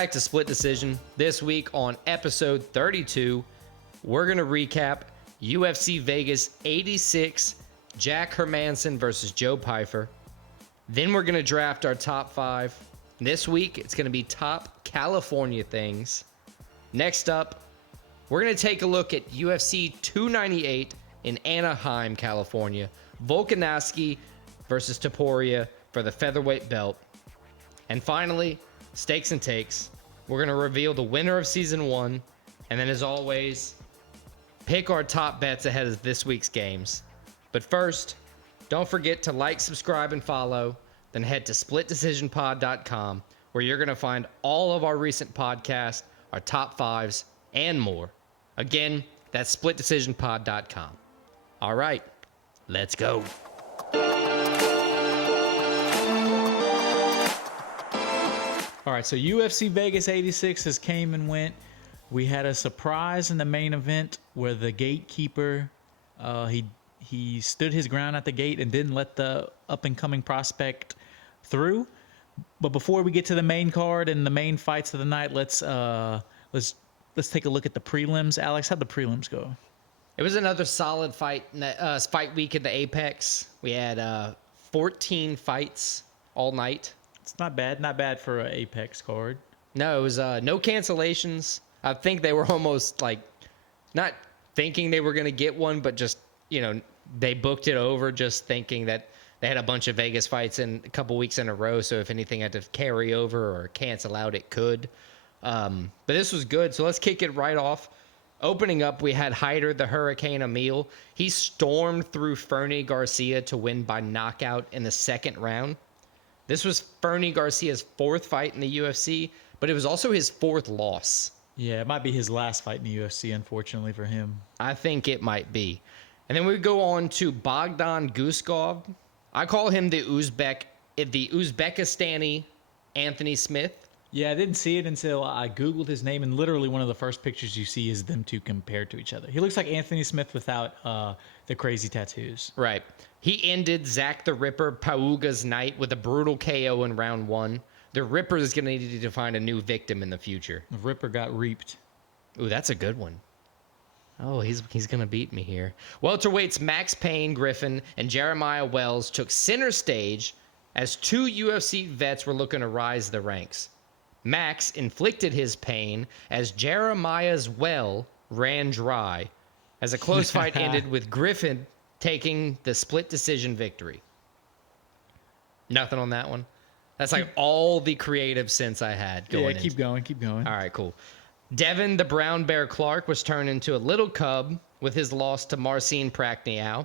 back to Split Decision. This week on episode 32, we're going to recap UFC Vegas 86, Jack Hermansson versus Joe Pyfer. Then we're going to draft our top 5. This week, it's going to be top California things. Next up, we're going to take a look at UFC 298 in Anaheim, California. Volkanovski versus Topuria for the Featherweight belt. And finally, Stakes and Takes. We're going to reveal the winner of Season 1. And then, as always, pick our top bets ahead of this week's games. But first, don't forget to like, subscribe, and follow. Then head to splitdecisionpod.com, where you're going to find all of our recent podcasts, our top 5s, and more. Again, that's splitdecisionpod.com. All right, let's go. All right, so UFC Vegas 86 has came and went. We had a surprise in the main event where the gatekeeper, he stood his ground at the gate and didn't let the up-and-coming prospect through. But before we get to the main card and the main fights of the night, let's take a look at the prelims. Alex, how'd the prelims go? It was another solid fight week in the Apex. We had 14 fights all night. It's not bad for an Apex card. No, it was no cancellations. I think they were almost like not thinking they were going to get one, but just, they booked it over just thinking that they had a bunch of Vegas fights in a couple weeks in a row. So if anything had to carry over or cancel out, it could. But this was good. So let's kick it right off. Opening up, we had Hyder, the Hurricane Emil. He stormed through Fernie Garcia to win by knockout in the second round. This was Fernie Garcia's 4th fight in the UFC, but it was also his 4th loss. Yeah, it might be his last fight in the UFC, unfortunately for him. I think it might be. And then we go on to Bogdan Guskov. I call him the Uzbekistani Anthony Smith. Yeah, I didn't see it until I Googled his name, and literally one of the first pictures you see is them two compared to each other. He looks like Anthony Smith without the crazy tattoos. Right. He ended Zach the Ripper Pauga's night with a brutal KO in round 1. The Ripper is going to need to find a new victim in the future. The Ripper got reaped. Ooh, that's a good one. Oh, he's going to beat me here. Welterweights Max Payne Griffin and Jeremiah Wells took center stage as 2 UFC vets were looking to rise the ranks. Max inflicted his pain as Jeremiah's well ran dry, as a close fight ended with Griffin taking the split decision victory. Nothing on that one. That's like all the creative sense I had going. Yeah, keep going. All right, cool. Devin the Brown Bear Clark was turned into a little cub with his loss to Marcin Prachnio.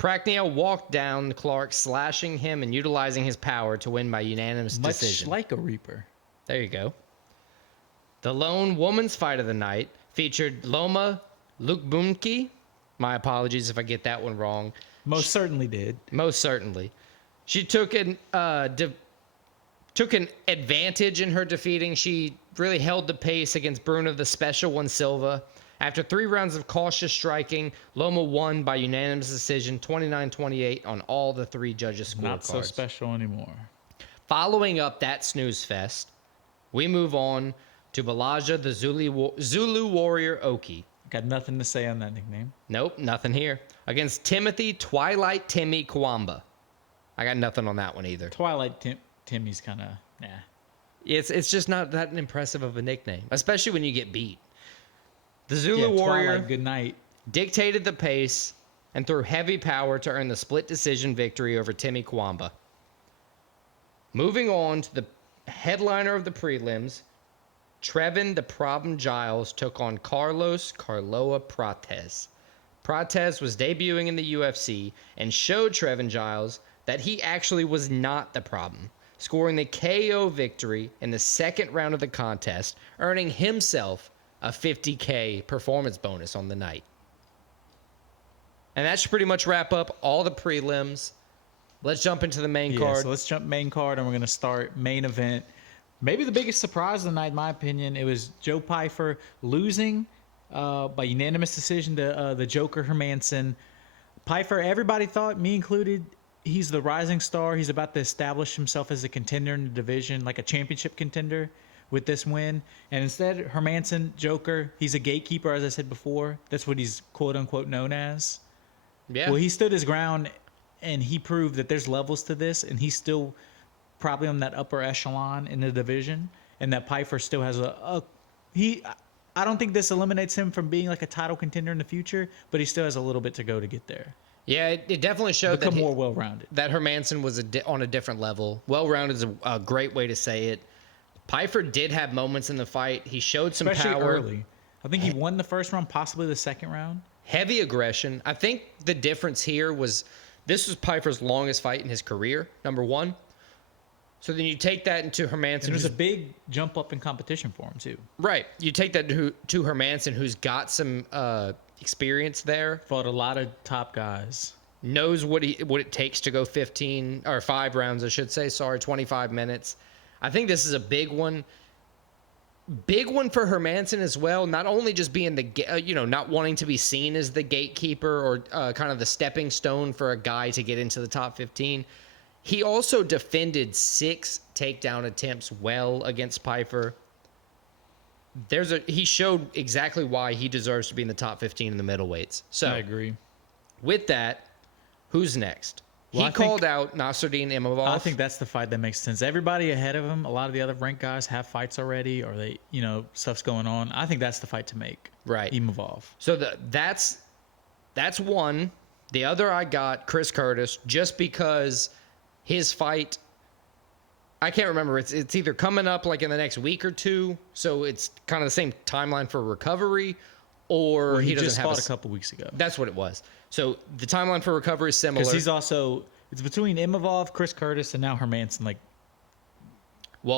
Prachnio walked down Clark, slashing him and utilizing his power to win by unanimous decision. Much like a Reaper. There you go. The lone woman's fight of the night featured Loma Lukbunki. My apologies if I get that one wrong. Most certainly did. Most certainly. She took an advantage in her defeating. She really held the pace against Bruno the Special One Silva. After 3 rounds of cautious striking, Loma won by unanimous decision, 29-28 on all the 3 judges' scorecards. Not so special anymore. Following up that snooze fest, we move on to Balaja the Zulu Warrior Oki. Got nothing to say on that nickname. Nope, nothing here. Against Timothy Twilight Timmy Kwamba. I got nothing on that one either. Twilight Timmy's kind of, nah. It's just not that impressive of a nickname, especially when you get beat. The Zulu Warrior Twilight, good night. Dictated the pace and threw heavy power to earn the split decision victory over Timmy Kwamba. Moving on to the headliner of the prelims, Trevin the Problem Giles took on Carlos Carloa Prates. Prates was debuting in the UFC and showed Trevin Giles that he actually was not the problem, scoring the KO victory in the second round of the contest, earning himself a $50K performance bonus on the night. And that should pretty much wrap up all the prelims. Let's jump into the main card. So let's jump main card, and we're going to start main event. Maybe the biggest surprise of the night, in my opinion, it was Joe Pyfer losing by unanimous decision to the Joker Hermansson. Pyfer, everybody thought, me included, he's the rising star. He's about to establish himself as a contender in the division, like a championship contender, with this win. And instead, Hermansson, Joker, he's a gatekeeper, as I said before. That's what he's quote unquote known as. Yeah. Well, he stood his ground, and he proved that there's levels to this, and he's still probably on that upper echelon in the division, and that Pyfer still has I don't think this eliminates him from being like a title contender in the future, but he still has a little bit to go to get there. Yeah, it definitely showed Become more well-rounded. That Hermansson was on a different level. Well-rounded is a great way to say it. Pyfer did have moments in the fight. He showed some Especially power. early. I think he won the first round, possibly the second round. Heavy aggression. I think the difference here was this was Pyfer's longest fight in his career, number one. So then you take that into Hermansson. And there's a big jump up in competition for him, too. Right. You take that to Hermansson, who's got some experience there. Fought a lot of top guys. Knows what it takes to go 15 or 5 rounds, I should say. Sorry, 25 minutes. I think this is a big one. Big one for Hermansson as well. Not only just being not wanting to be seen as the gatekeeper or kind of the stepping stone for a guy to get into the top 15. He also defended 6 takedown attempts well against Pyfer. He showed exactly why he deserves to be in the top 15 in the middleweights. So I agree. With that, who's next? Well, he called out Nasruddin Imavov. I think that's the fight that makes sense. Everybody ahead of him, a lot of the other ranked guys have fights already, or they, stuff's going on. I think that's the fight to make. Right. Imavov. So that's one. The other I got Chris Curtis just because his fight, I can't remember. It's either coming up like in the next week or two, so it's kind of the same timeline for recovery, or He doesn't just have fought a couple weeks ago. That's what it was. So the timeline for recovery is similar. Because it's between Imavov, Chris Curtis, and now Hermansson. Like,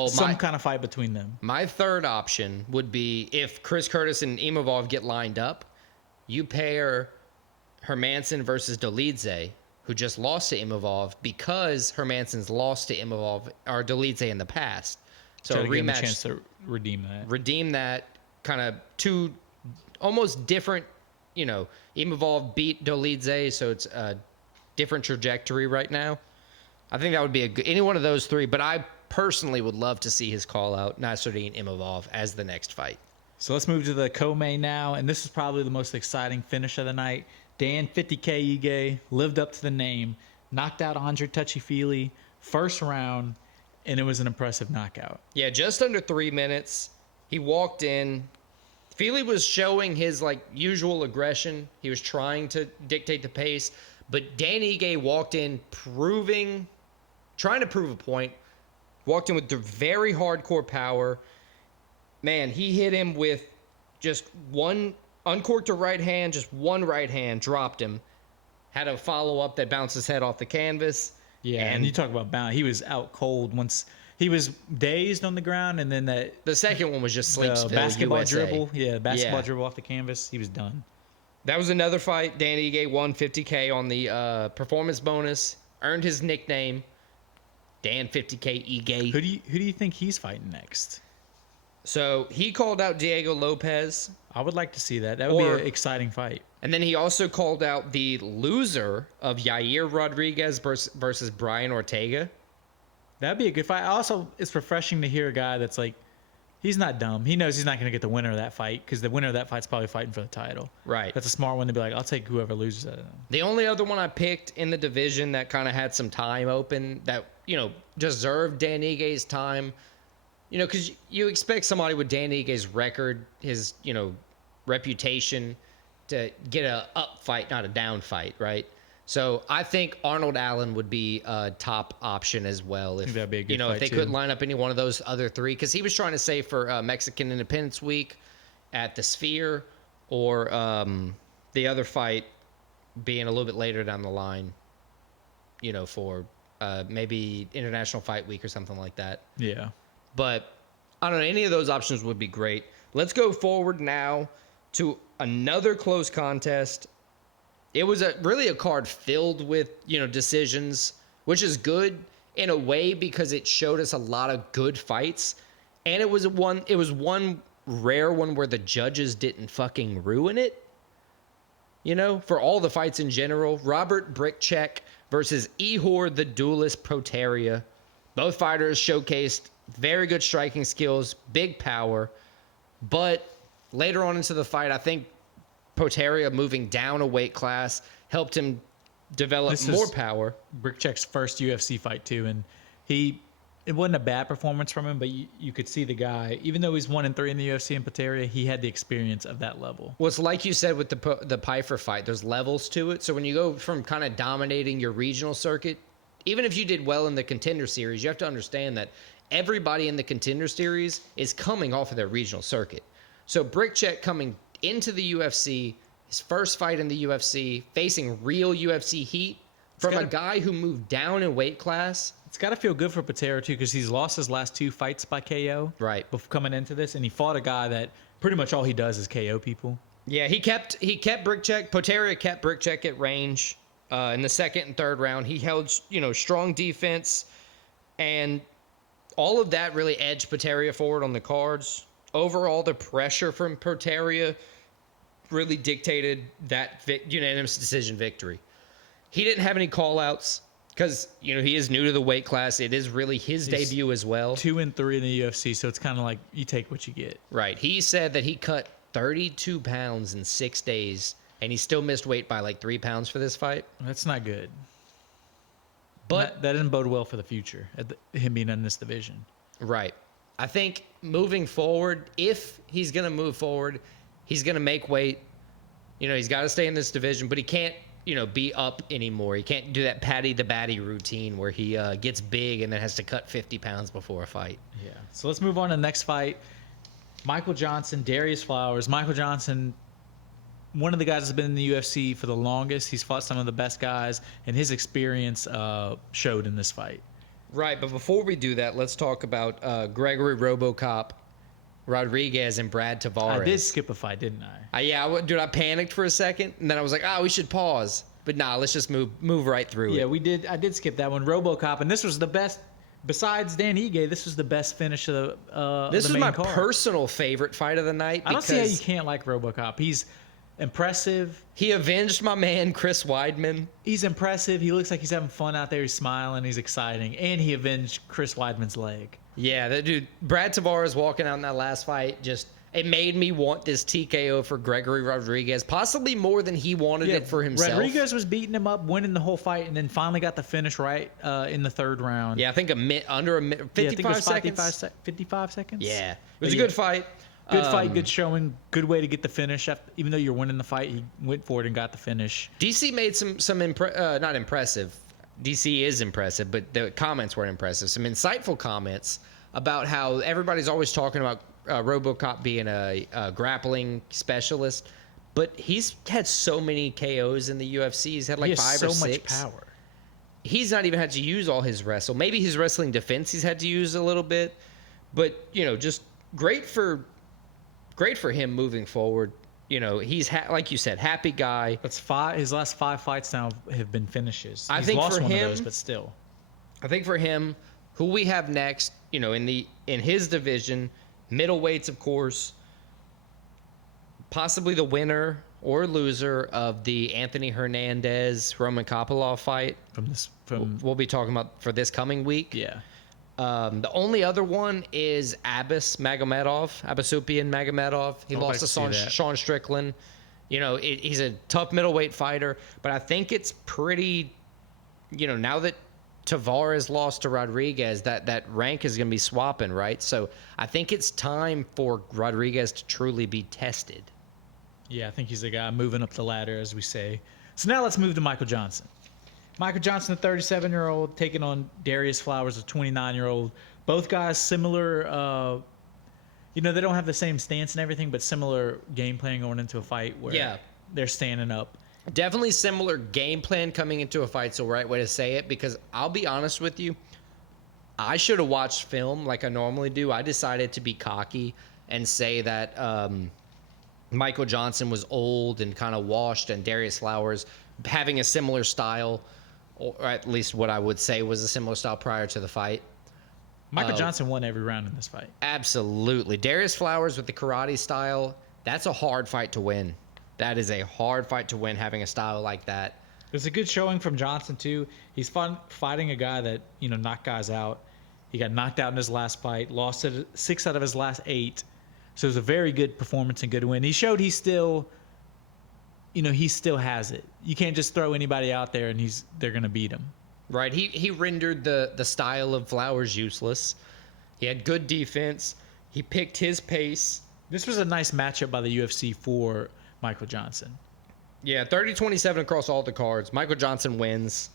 some kind of fight between them. My third option would be if Chris Curtis and Imavov get lined up, you pair Hermansson versus Dolidze, who just lost to Imavov because Hermansson's lost to Imavov or Dolidze in the past. So Try a to give him a rematch. chance to redeem that. Redeem that, kind of two almost different, Imavov beat Dolidze, so it's a different trajectory right now. I think that would be any one of those three, but I personally would love to see his call out Nasruddin Imavov as the next fight. So let's move to the co-main now, and this is probably the most exciting finish of the night. Dan 50K Ige lived up to the name, knocked out Andre Touchy-Feely, first round, and it was an impressive knockout. Yeah, just under 3 minutes. He walked in. Feely was showing his usual aggression. He was trying to dictate the pace, but Dan Ige walked in trying to prove a point. Walked in with the very hardcore power. Man, he hit him with just one, uncorked a right hand, just one right hand, dropped him. Had a follow-up that bounced his head off the canvas. Yeah, and you talk about bound. He was out cold once. He was dazed on the ground, and then the second one was just sleep spill, basketball USA. dribble. Yeah, basketball dribble off the canvas. He was done. That was another fight. Dan Ige won $50K on the performance bonus. Earned his nickname, Dan 50K Ige. Who do you think he's fighting next? So he called out Diego Lopez. I would like to see that. That would be an exciting fight. And then he also called out the loser of Yair Rodriguez versus Brian Ortega. That'd be a good fight. Also, it's refreshing to hear a guy that's he's not dumb. He knows he's not going to get the winner of that fight because the winner of that fight's probably fighting for the title. Right. That's a smart one to be like, I'll take whoever loses that. The only other one I picked in the division that kind of had some time open that, deserved Dan Ige's time, because you expect somebody with Dan Ige's record, his, reputation to get a up fight, not a down fight, right? So I think Arnold Allen would be a top option as well. If that'd be a good if fight they too. couldn't line up any one of those other three, because he was trying to say for Mexican Independence Week at the Sphere, or the other fight being a little bit later down the line, for maybe International Fight Week or something like that. Yeah. But I don't know. Any of those options would be great. Let's go forward now to another close contest. It was really a card filled with, decisions, which is good in a way because it showed us a lot of good fights. And it was one rare one where the judges didn't fucking ruin it. For all the fights in general. Robert Brickcheck versus Ihor the Duelist Proteria. Both fighters showcased very good striking skills, big power. But later on into the fight, I think Topuria moving down a weight class helped him develop more power. Brickcheck's first UFC fight too, and it wasn't a bad performance from him, but you could see the guy, even though he's 1-3 in the UFC in Topuria, he had the experience of that level. Well, it's like you said with the Pyfer fight, there's levels to it. So when you go from kind of dominating your regional circuit, even if you did well in the Contender Series, you have to understand that everybody in the Contender Series is coming off of their regional circuit. So Brickcheck coming into the UFC, his first fight in the UFC, facing real UFC heat from a guy who moved down in weight class. It's got to feel good for Topuria too, because he's lost his last 2 fights by KO. Right. Before coming into this, and he fought a guy that pretty much all he does is KO people. Yeah, he kept Brickcheck. Topuria kept Brickcheck at range in the second and third round. He held strong defense, and all of that really edged Topuria forward on the cards. Overall, the pressure from Topuria really dictated that unanimous decision victory. He didn't have any call-outs because, he is new to the weight class. It is really his debut as well. 2-3 in the UFC, so it's kind of like you take what you get. Right. He said that he cut 32 pounds in 6 days, and he still missed weight by like 3 pounds for this fight. That's not good. But that didn't bode well for the future, him being in this division. Right. I think moving forward, if he's going to move forward, he's going to make weight. He's got to stay in this division, but he can't, be up anymore. He can't do that Patty the Batty routine where he gets big and then has to cut 50 pounds before a fight. Yeah. So let's move on to the next fight. Michael Johnson, Darius Flowers. Michael Johnson, one of the guys that's been in the UFC for the longest. He's fought some of the best guys, and his experience showed in this fight. Right, but before we do that, let's talk about Gregory RoboCop Rodriguez and Brad Tavares. I did skip a fight, didn't I? I panicked for a second, and then I was like, we should pause. But let's just move right through it. Yeah, we did. I did skip that one. RoboCop, and this was the best. Besides Dan Ige, this was the best finish of the This was main my card. Personal favorite fight of the night. I don't see how you can't like RoboCop. He's impressive. He avenged my man Chris Weidman. He's impressive. He looks like he's having fun out there. He's smiling. He's exciting, and he avenged Chris Weidman's leg. Yeah, that dude, Brad Tavares walking out in that last fight, it made me want this TKO for Gregory Rodriguez, possibly more than he wanted it for himself. Rodriguez was beating him up, winning the whole fight, and then finally got the finish right in the third round. Yeah, I think under a minute, 55 seconds. 55 seconds? Yeah. It was a good fight. Good fight, good showing, good way to get the finish. Even though you're winning the fight, he went for it and got the finish. DC made some not impressive. DC is impressive, but the comments weren't impressive. Some insightful comments about how everybody's always talking about RoboCop being a grappling specialist, but he's had so many KOs in the UFC. He's had like 5 or 6. So much power. He's not even had to use all his wrestle. Maybe his wrestling defense he's had to use a little bit, but just great for him moving forward. He's like you said, happy guy. That's 5. His last 5 fights now have been finishes. I He's think lost for one him, of those, but still. I think for him, who we have next, in his division, middleweights, of course, possibly the winner or loser of the Anthony Hernandez Roman Kopylov fight. We'll be talking about for this coming week. Yeah. The only other one is Abasupian Magomedov. He lost to Sean Strickland. He's a tough middleweight fighter, but I think it's pretty, now that Tavares lost to Rodriguez, that rank is going to be swapping, right? So I think it's time for Rodriguez to truly be tested. Yeah, I think he's a guy moving up the ladder, as we say. So now let's move to Michael Johnson. Michael Johnson, a 37-year-old, taking on Darius Flowers, a 29-year-old. Both guys similar, they don't have the same stance and everything, but similar game plan going into a fight where they're standing up. Definitely similar game plan coming into a fight, so right way to say it, because I'll be honest with you, I should have watched film like I normally do. I decided to be cocky and say that Michael Johnson was old and kind of washed, and Darius Flowers having a similar style, or at least what I would say was a similar style prior to the fight. Michael Johnson won every round in this fight. Absolutely. Darius Flowers with the karate style, that's a hard fight to win. That is a hard fight to win, having a style like that. It's a good showing from Johnson, too. He's fighting a guy that, knocked guys out. He got knocked out in his last fight, lost 6 out of his last 8. So it was a very good performance and good win. He showed he still has it. You can't just throw anybody out there and they're going to beat him. Right. He rendered the style of Flowers useless. He had good defense. He picked his pace. This was a nice matchup by the UFC for Michael Johnson. Yeah, 30-27 across all the cards. Michael Johnson wins.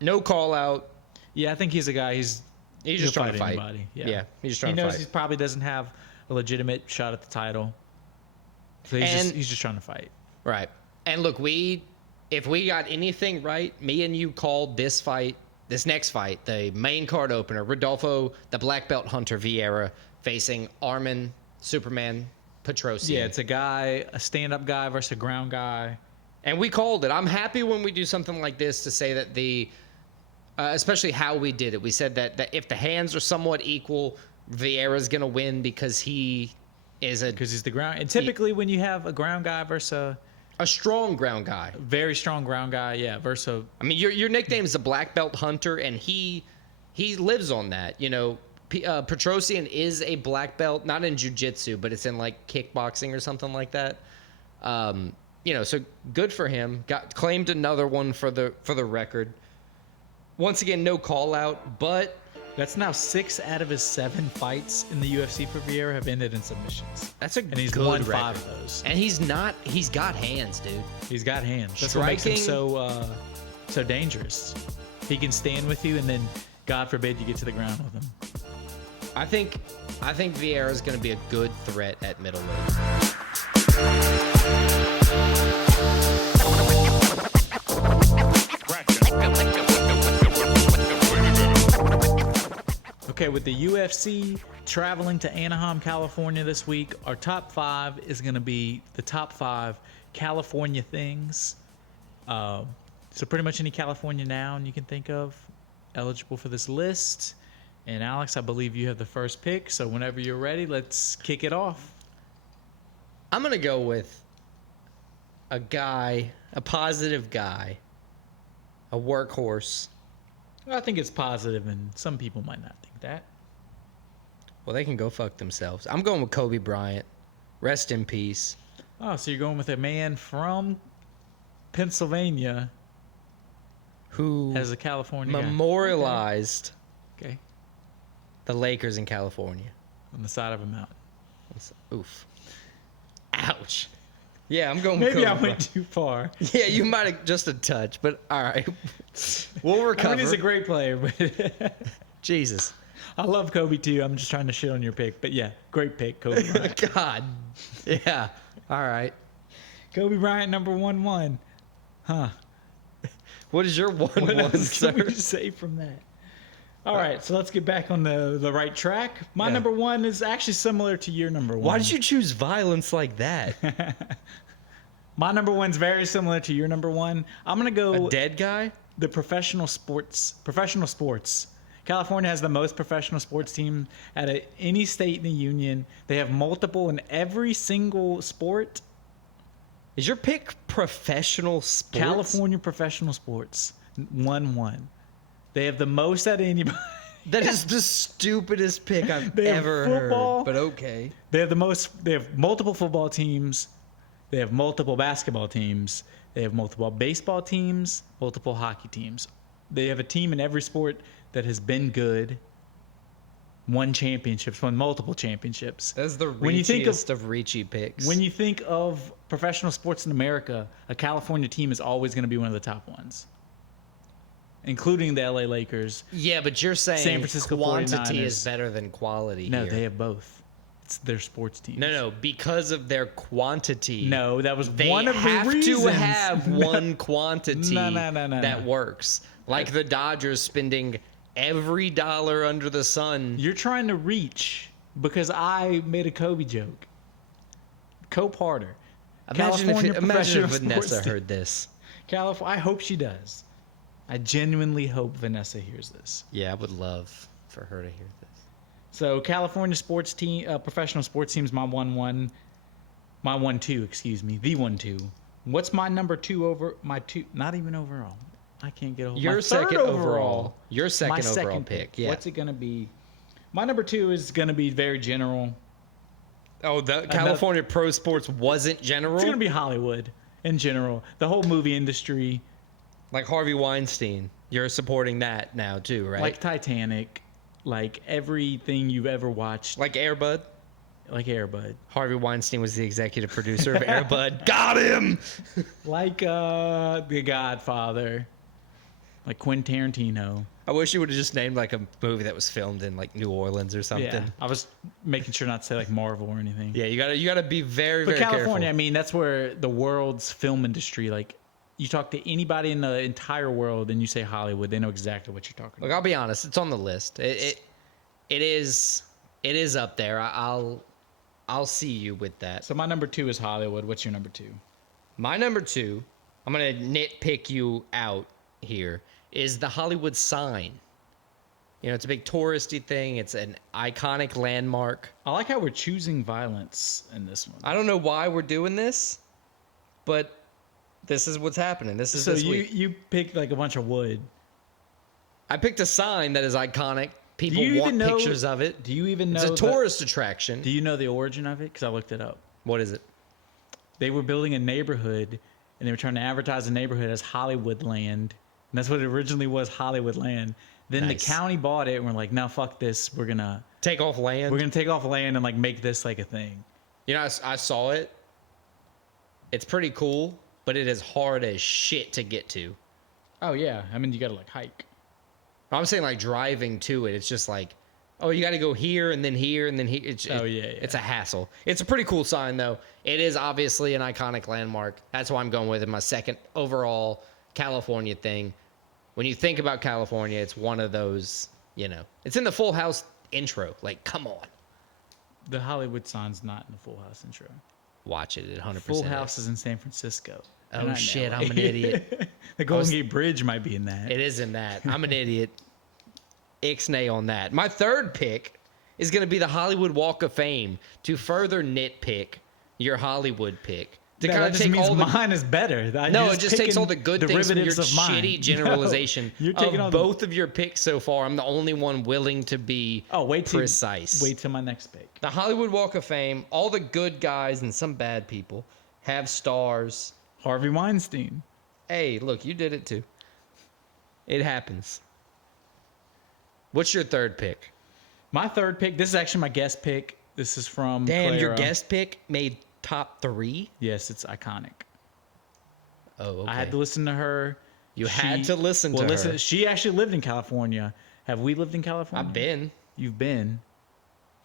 No call out. Yeah, I think he's a guy. He's just trying to fight. Anybody. Yeah, he's just trying to fight. He knows he probably doesn't have a legitimate shot at the title. So he's just trying to fight. Right. And look, if we got anything right, me and you called this next fight, the main card opener, Rodolfo, the black belt hunter Vieira, facing Arman Superman Petrosian. Yeah, it's a stand-up guy versus a ground guy. And we called it. I'm happy when we do something like this to say that especially how we did it. We said that if the hands are somewhat equal, Vieira's going to win because he's the ground. And typically when you have a ground guy versus a strong ground guy, very strong ground guy, yeah, versus. I mean, your nickname is the black belt hunter, and he lives on that. You know, Petrosian is a black belt, not in jiu-jitsu, but it's in like kickboxing or something like that. So good for him. Claimed another one for the record. Once again, no call out, but that's now 6 out of his 7 fights in the UFC for Vieira have ended in submissions. And he's good won record. 5 of those. And he's got hands, dude. He's got hands. That's what makes him so dangerous. He can stand with you, and then God forbid you get to the ground with him. I think Vieira is going to be a good threat at middleweight. Okay, with the UFC traveling to Anaheim, California this week, our top 5 is going to be the top 5 California things. So pretty much any California noun you can think of eligible for this list. And Alex, I believe you have the first pick. So whenever you're ready, let's kick it off. I'm going to go with a positive guy, a workhorse. Well, I think it's positive, and some people might not think that. Well, they can go fuck themselves. I'm going with Kobe Bryant. Rest in peace. Oh, so you're going with a man from Pennsylvania who as a California memorialized okay. the Lakers in California. On the side of a mountain. Oof. Ouch. Yeah, I'm going with Kobe Maybe I Bryant. went too far. Yeah, you might have just a touch, but all right. We'll recover. I mean, he's a great player, but Jesus. I love Kobe too. I'm just trying to shit on your pick, but yeah, great pick, Kobe Bryant. God. Yeah. All right. Kobe Bryant, number 1-1. Huh. What is your 1-1, sir? What would you say from that? All right, so let's get back on the right track. My number 1 is actually similar to your number 1. Why did you choose violence like that? My number 1's very similar to your number 1. I'm going to go... A dead guy? The professional sports. California has the most professional sports team out of any state in the union. They have multiple in every single sport. Is your pick professional sports? California professional sports. 1-1. They have the most out of anybody. That is the stupidest pick I've ever football, heard. But okay. They have multiple football teams. They have multiple basketball teams. They have multiple baseball teams, multiple hockey teams. They have a team in every sport that has been good, won multiple championships. That's the reachiest of reachy picks. When you think of professional sports in America, a California team is always going to be one of the top ones, including the LA Lakers. Yeah, but you're saying San Francisco quantity 49ers. is better than quality. No, here. they have both. It's their sports teams. No, because of their quantity. No, that was they one of the reasons. They have to have one quantity No. that works. Like the Dodgers spending every dollar under the sun. You're trying to reach because I made a Kobe joke. Cope harder. Imagine if Vanessa heard this. I hope she does. I genuinely hope Vanessa hears this. Yeah, I would love for her to hear this. So California sports team, professional sports teams, my 1-1, my 1-2, excuse me, the 1-2. What's my number 2 over my 2? Not even overall. I can't get over your my second third overall. Your second overall pick. Yeah. What's it gonna be? My number 2 is going to be very general. Oh, the California pro sports wasn't general? It's going to be Hollywood in general. The whole movie industry. Like Harvey Weinstein. You're supporting that now too, right? Like Titanic. Like everything you've ever watched. Like Air Bud? Like Air Bud. Harvey Weinstein was the executive producer of Air Bud. Got him! Like The Godfather. Like Quentin Tarantino. I wish you would have just named like a movie that was filmed in like New Orleans or something. Yeah, I was making sure not to say like Marvel or anything. Yeah, you gotta be very, But very California, careful. I mean, that's where the world's film industry, like, you talk to anybody in the entire world and you say Hollywood, they know exactly what you're talking Look, about. I'll be honest, it's on the list. It is up there. I'll see you with that. So my number 2 is Hollywood. What's your number 2? My number 2, I'm gonna nitpick you out here, is the Hollywood sign. You know, it's a big touristy thing. It's an iconic landmark. I like how we're choosing violence in this one. I don't know why we're doing this, but this is what's happening. This is So this week. you picked like a bunch of wood. I picked a sign that is iconic. People you want even know- pictures of it. Do you even know? It's a tourist attraction. Do you know the origin of it? Because I looked it up. What is it? They were building a neighborhood, and they were trying to advertise the neighborhood as Hollywood Land. And that's what it originally was, Hollywood Land. Then Nice. the county bought it, and we're like, no, fuck this. We're gonna Take off land. take off land and like make this like a thing. You know, I saw it. It's pretty cool, but it is hard as shit to get to. Oh yeah, I mean you gotta like hike. I'm saying like driving to it. It's just like, oh, you got to go here and then here and then here. It's a hassle. It's a pretty cool sign though. It is obviously an iconic landmark. That's why I'm going with it. My second overall California thing. When you think about California, it's one of those, you know, it's in the Full House intro. Like, come on. The Hollywood sign's not in the Full House intro. Watch it at 100%. Full House is in San Francisco. Oh, not in shit, LA. I'm an idiot. The Golden Gate Bridge might be in that. It is in that. I'm an idiot. Ixnay on that. My third pick is going to be the Hollywood Walk of Fame to further nitpick your Hollywood pick. To That just means mine is better. No, it just takes all the good things from your derivatives of mine. shitty generalization No, you're taking all of the- both of your picks so far. I'm the only one willing to be precise. Wait till my next pick. The Hollywood Walk of Fame, all the good guys and some bad people have stars. Harvey Weinstein. Hey, look, you did it too. It happens. What's your third pick? My third pick. This is actually my guest pick. This is from Damn, your Clara. guest pick made top 3? Yes, it's iconic. Oh, okay. I had to listen to her. You had to listen to her. She actually lived in California. Have we lived in California? I've been. You've been.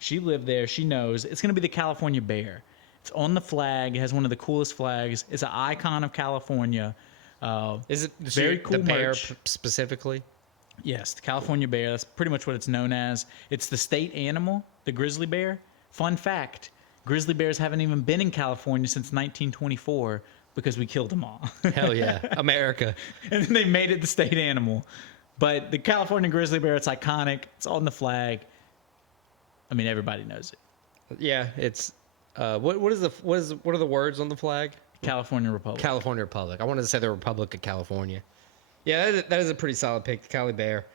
She lived there. She knows. It's going to be the California Bear. It's on the flag. It has one of the coolest flags. It's an icon of California. Is it very cool the bear merch. specifically? Yes, the California Bear. That's pretty much what it's known as. It's the state animal, the grizzly bear. Fun fact, grizzly bears haven't even been in California since 1924 because we killed them all. Hell yeah. America. And then they made it the state animal. But the California grizzly bear, it's iconic. It's on the flag. I mean, everybody knows it. Yeah, it's what are the words on the flag? California Republic. California Republic. I wanted to say the Republic of California. Yeah, that is a pretty solid pick, the Cali Bear.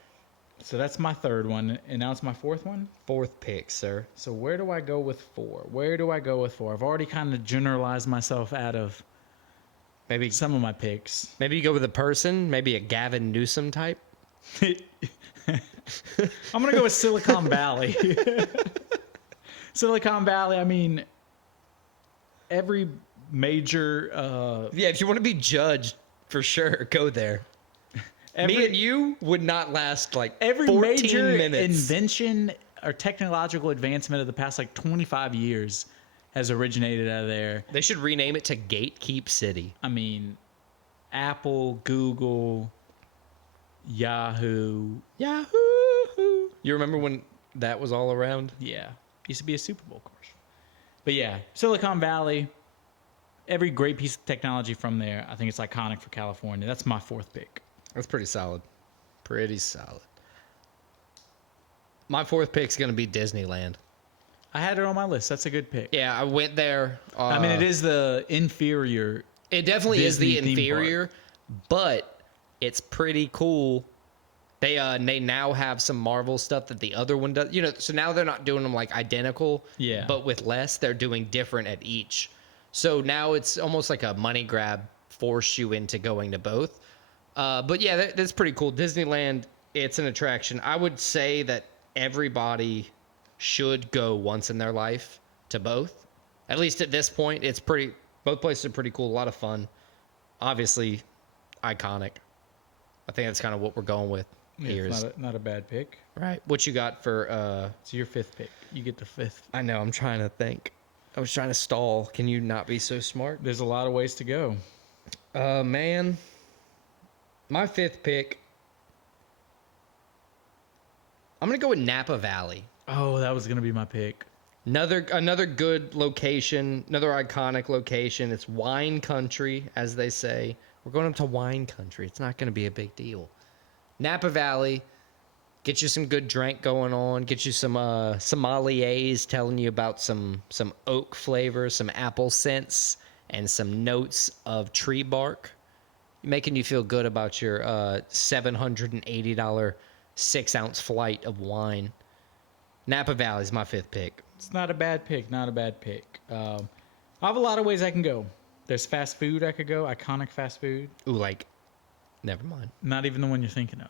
So that's my third one. And now it's my fourth one. Fourth pick, sir. So where do I go with 4? Where do I go with 4? I've already kind of generalized myself out of Maybe some of my picks. maybe you go with a person, maybe a Gavin Newsom type. I'm going to go with Silicon Valley. Silicon Valley, I mean, every major... Yeah, if you want to be judged, for sure, go there. Me and you would not last like every 14 major minutes. invention or technological advancement of the past like 25 years has originated out of there. They should rename it to Gatekeep City. I mean, Apple, Google, Yahoo. Yahoo! You remember when that was all around? Yeah. Used to be a Super Bowl commercial. But yeah, Silicon Valley, every great piece of technology from there, I think it's iconic for California. That's my fourth pick. That's pretty solid. Pretty solid. My fourth pick's going to be Disneyland. I had it on my list. That's a good pick. Yeah, I went there. I mean, it is the inferior. It definitely is the Disney theme inferior, but it's pretty cool They now have some Marvel stuff that the other one does. So now they're not doing them like identical, Yeah. but with less. They're doing different at each. So now it's almost like a money grab, force you into going to both. But yeah, that's pretty cool. Disneyland, it's an attraction. I would say that everybody should go once in their life to both. At least at this point, both places are pretty cool. A lot of fun. Obviously, iconic. I think that's kind of what we're going with here. It's not a bad pick. Right. What you got for It's your fifth pick. You get the fifth. I know, I'm trying to think. I was trying to stall. Can you not be so smart? There's a lot of ways to go. Man. My fifth pick. I'm going to go with Napa Valley. Oh, that was going to be my pick. Another good location, another iconic location. It's wine country, as they say. We're going up to wine country. It's not going to be a big deal. Napa Valley, get you some good drink going on. Get you some sommeliers telling you about some oak flavors, some apple scents, and some notes of tree bark, making you feel good about your $780 6-ounce flight of wine. Napa Valley is my fifth pick. It's not a bad pick. Not a bad pick. I have a lot of ways I can go. There's fast food I could go. Iconic fast food. Ooh, never mind. Not even the one you're thinking of.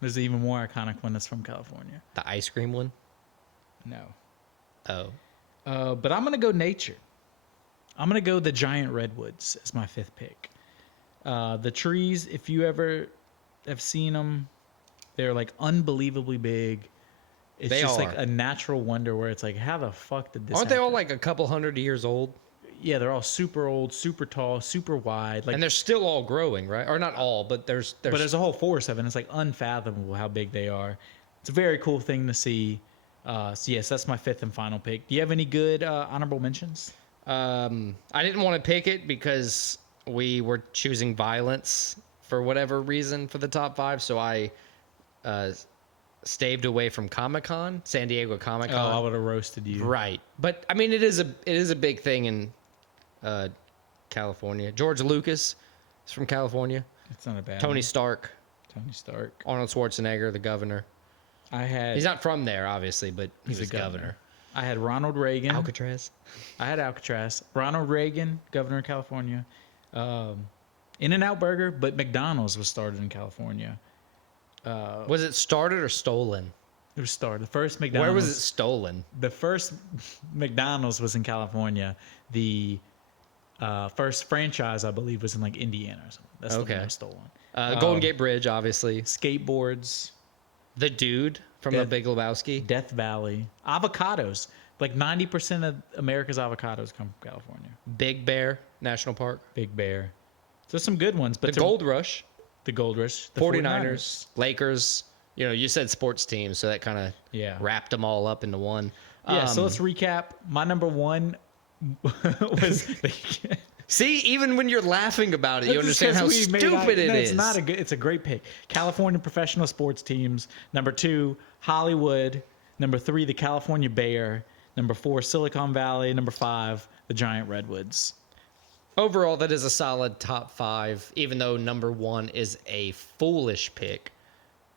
There's an even more iconic one that's from California. The ice cream one? No. Oh. But I'm going to go nature. I'm going to go the giant redwoods as my fifth pick. The trees, if you ever have seen them, they're like unbelievably big. It's just like a natural wonder where it's like, how the fuck did this Aren't they all happen? like a couple hundred years old? Yeah, they're all super old, super tall, super wide. Like, And they're still all growing, right? Or not all, but there's but there's a whole forest of it. And it's like unfathomable how big they are. It's a very cool thing to see. So yes, that's my fifth and final pick. Do you have any good honorable mentions? I didn't want to pick it because we were choosing violence for whatever reason for the top 5, so I staved away from Comic-Con, San Diego Comic-Con. Oh, I would have roasted you. Right. But I mean it is a big thing in California. George Lucas is from California. It's not a bad Tony one. Stark, Tony Stark. Arnold Schwarzenegger, the governor. He's not from there, obviously, but he was a governor. I had Ronald Reagan. Alcatraz. I had Alcatraz. Ronald Reagan, governor of California. In-N-Out Burger, but McDonald's was started in California. Was it started or stolen? It was started. The first McDonald's. Where was it stolen? The first McDonald's was in California. The first franchise, I believe, was in like Indiana or something. That's the one that was stolen. Golden Gate Bridge, obviously. Skateboards, The Dude from The Big Lebowski. Death Valley, avocados. Like 90% of America's avocados come from California. Big Bear National Park. Big Bear. So some good ones, but The Gold Rush. the Gold Rush, the 49ers, Lakers. You said sports teams, so that kind of Yeah. wrapped them all up into one. Yeah, so let's recap. My number one was See, even when you're laughing about it, you understand how stupid it is. It's not a good. It's a great pick. California professional sports teams. Number 2, Hollywood. Number 3, the California Bear. Number 4, Silicon Valley. Number 5, the Giant Redwoods. Overall, that is a solid top 5, even though number 1 is a foolish pick.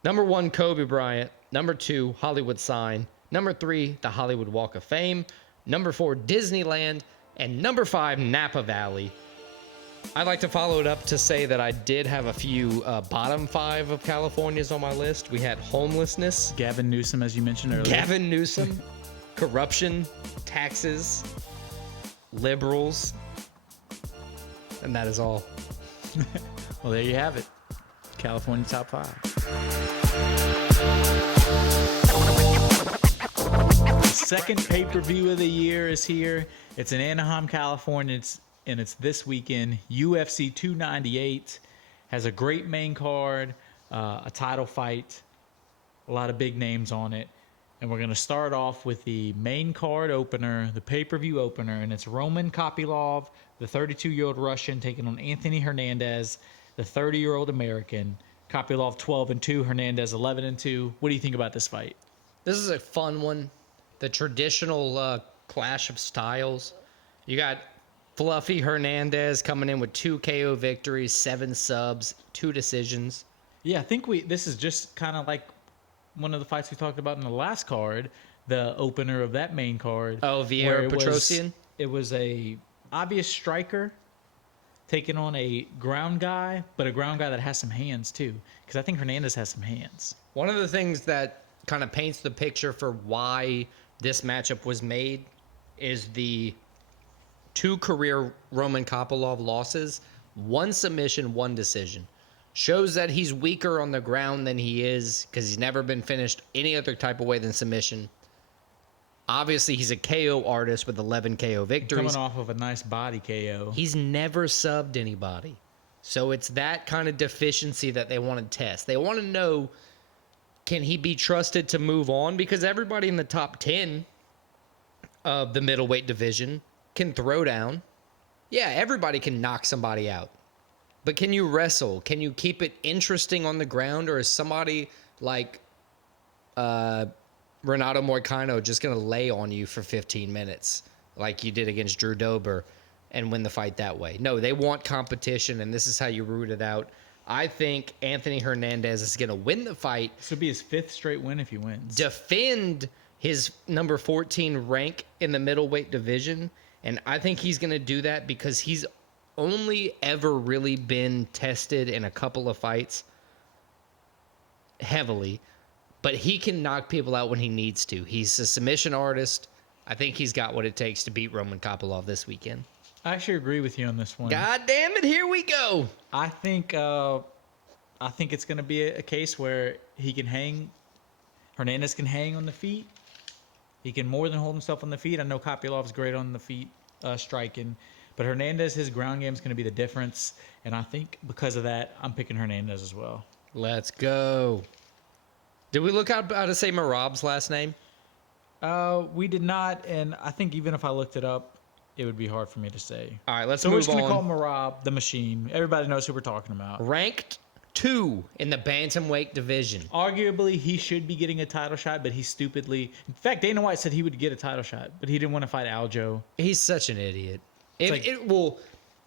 Number 1, Kobe Bryant. Number 2, Hollywood sign. Number 3, the Hollywood Walk of Fame. Number 4, Disneyland. And number 5, Napa Valley. I'd like to follow it up to say that I did have a few bottom 5 of California's on my list. We had homelessness, Gavin Newsom, as you mentioned earlier. Gavin Newsom, corruption, taxes, liberals, and that is all. Well, there you have it. California top 5. The second pay-per-view of the year is here. It's in Anaheim, California, and it's this weekend. UFC 298 has a great main card, a title fight, a lot of big names on it. And we're going to start off with the main card opener, the pay-per-view opener, and it's Roman Kopylov, the 32-year-old Russian, taking on Anthony Hernandez, the 30-year-old American. Kopylov 12-2, Hernandez 11-2. What do you think about this fight? This is a fun one. The traditional clash of styles. You got Fluffy Hernandez coming in with 2 KO victories, 7 subs, 2 decisions. Yeah, I think this is just kind of like one of the fights we talked about in the last card, the opener of that main card. Oh, where Vieira Petrosian? It was a obvious striker taking on a ground guy, but a ground guy that has some hands too. Because I think Hernandez has some hands. One of the things that kind of paints the picture for why this matchup was made is the 2 career Roman Kopylov losses, 1 submission, 1 decision. Shows that he's weaker on the ground than he is because he's never been finished any other type of way than submission. Obviously, he's a KO artist with 11 KO victories. Coming off of a nice body KO. He's never subbed anybody. So it's that kind of deficiency that they want to test. They want to know, can he be trusted to move on? Because everybody in the top 10 of the middleweight division can throw down. Yeah, everybody can knock somebody out. But can you wrestle? Can you keep it interesting on the ground? Or is somebody like Renato Moicano just going to lay on you for 15 minutes like you did against Drew Dober and win the fight that way? No, they want competition, and this is how you root it out. I think Anthony Hernandez is going to win the fight. This would be his 5th straight win if he wins. Defend his number 14 rank in the middleweight division, and I think he's going to do that because he's only ever really been tested in a couple of fights heavily, but he can knock people out when he needs to. He's a submission artist. I think he's got what it takes to beat Roman Kopylov this weekend. I actually agree with you on this one. God damn it, here we go. I think it's going to be a case where he can hang. Hernandez can hang on the feet. He can more than hold himself on the feet. I know Kopylov's great on the feet, striking. But Hernandez, his ground game is going to be the difference. And I think because of that, I'm picking Hernandez as well. Let's go. Did we look out how to say Merab's last name? We did not. And I think even if I looked it up, it would be hard for me to say. All right, let's so move on. So we're just going to call Merab the Machine. Everybody knows who we're talking about. Ranked 2 in the bantamweight division. Arguably, he should be getting a title shot, but he stupidly... In fact, Dana White said he would get a title shot, but he didn't want to fight Aljo. He's such an idiot. An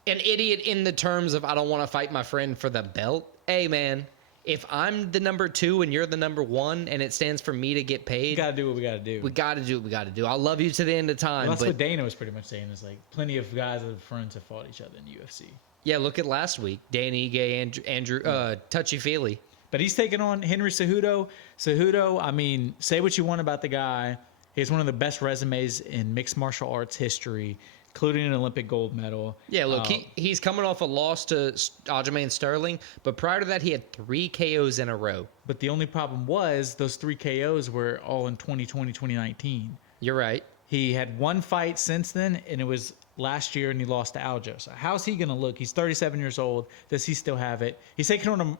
idiot in the terms of I don't want to fight my friend for the belt. Hey, man, if I'm the number 2 and you're the number 1 and it stands for me to get paid... We got to do what we got to do. We got to do what we got to do. I'll love you to the end of time. Well, that's what Dana was pretty much saying. Is like plenty of guys that are friends have fought each other in the UFC. Yeah, look at last week. Dan Ige, Andrew Touchy-Feely. But he's taking on Henry Cejudo. Cejudo, I mean, say what you want about the guy. He has one of the best resumes in mixed martial arts history, including an Olympic gold medal. Yeah, look, he's coming off a loss to Aljamain Sterling, but prior to that, he had 3 KOs in a row. But the only problem was those 3 KOs were all in 2020, 2019. You're right. He had 1 fight since then, and it was last year, and he lost to Aljo. So how's he going to look? He's 37 years old. Does he still have it? He's taking on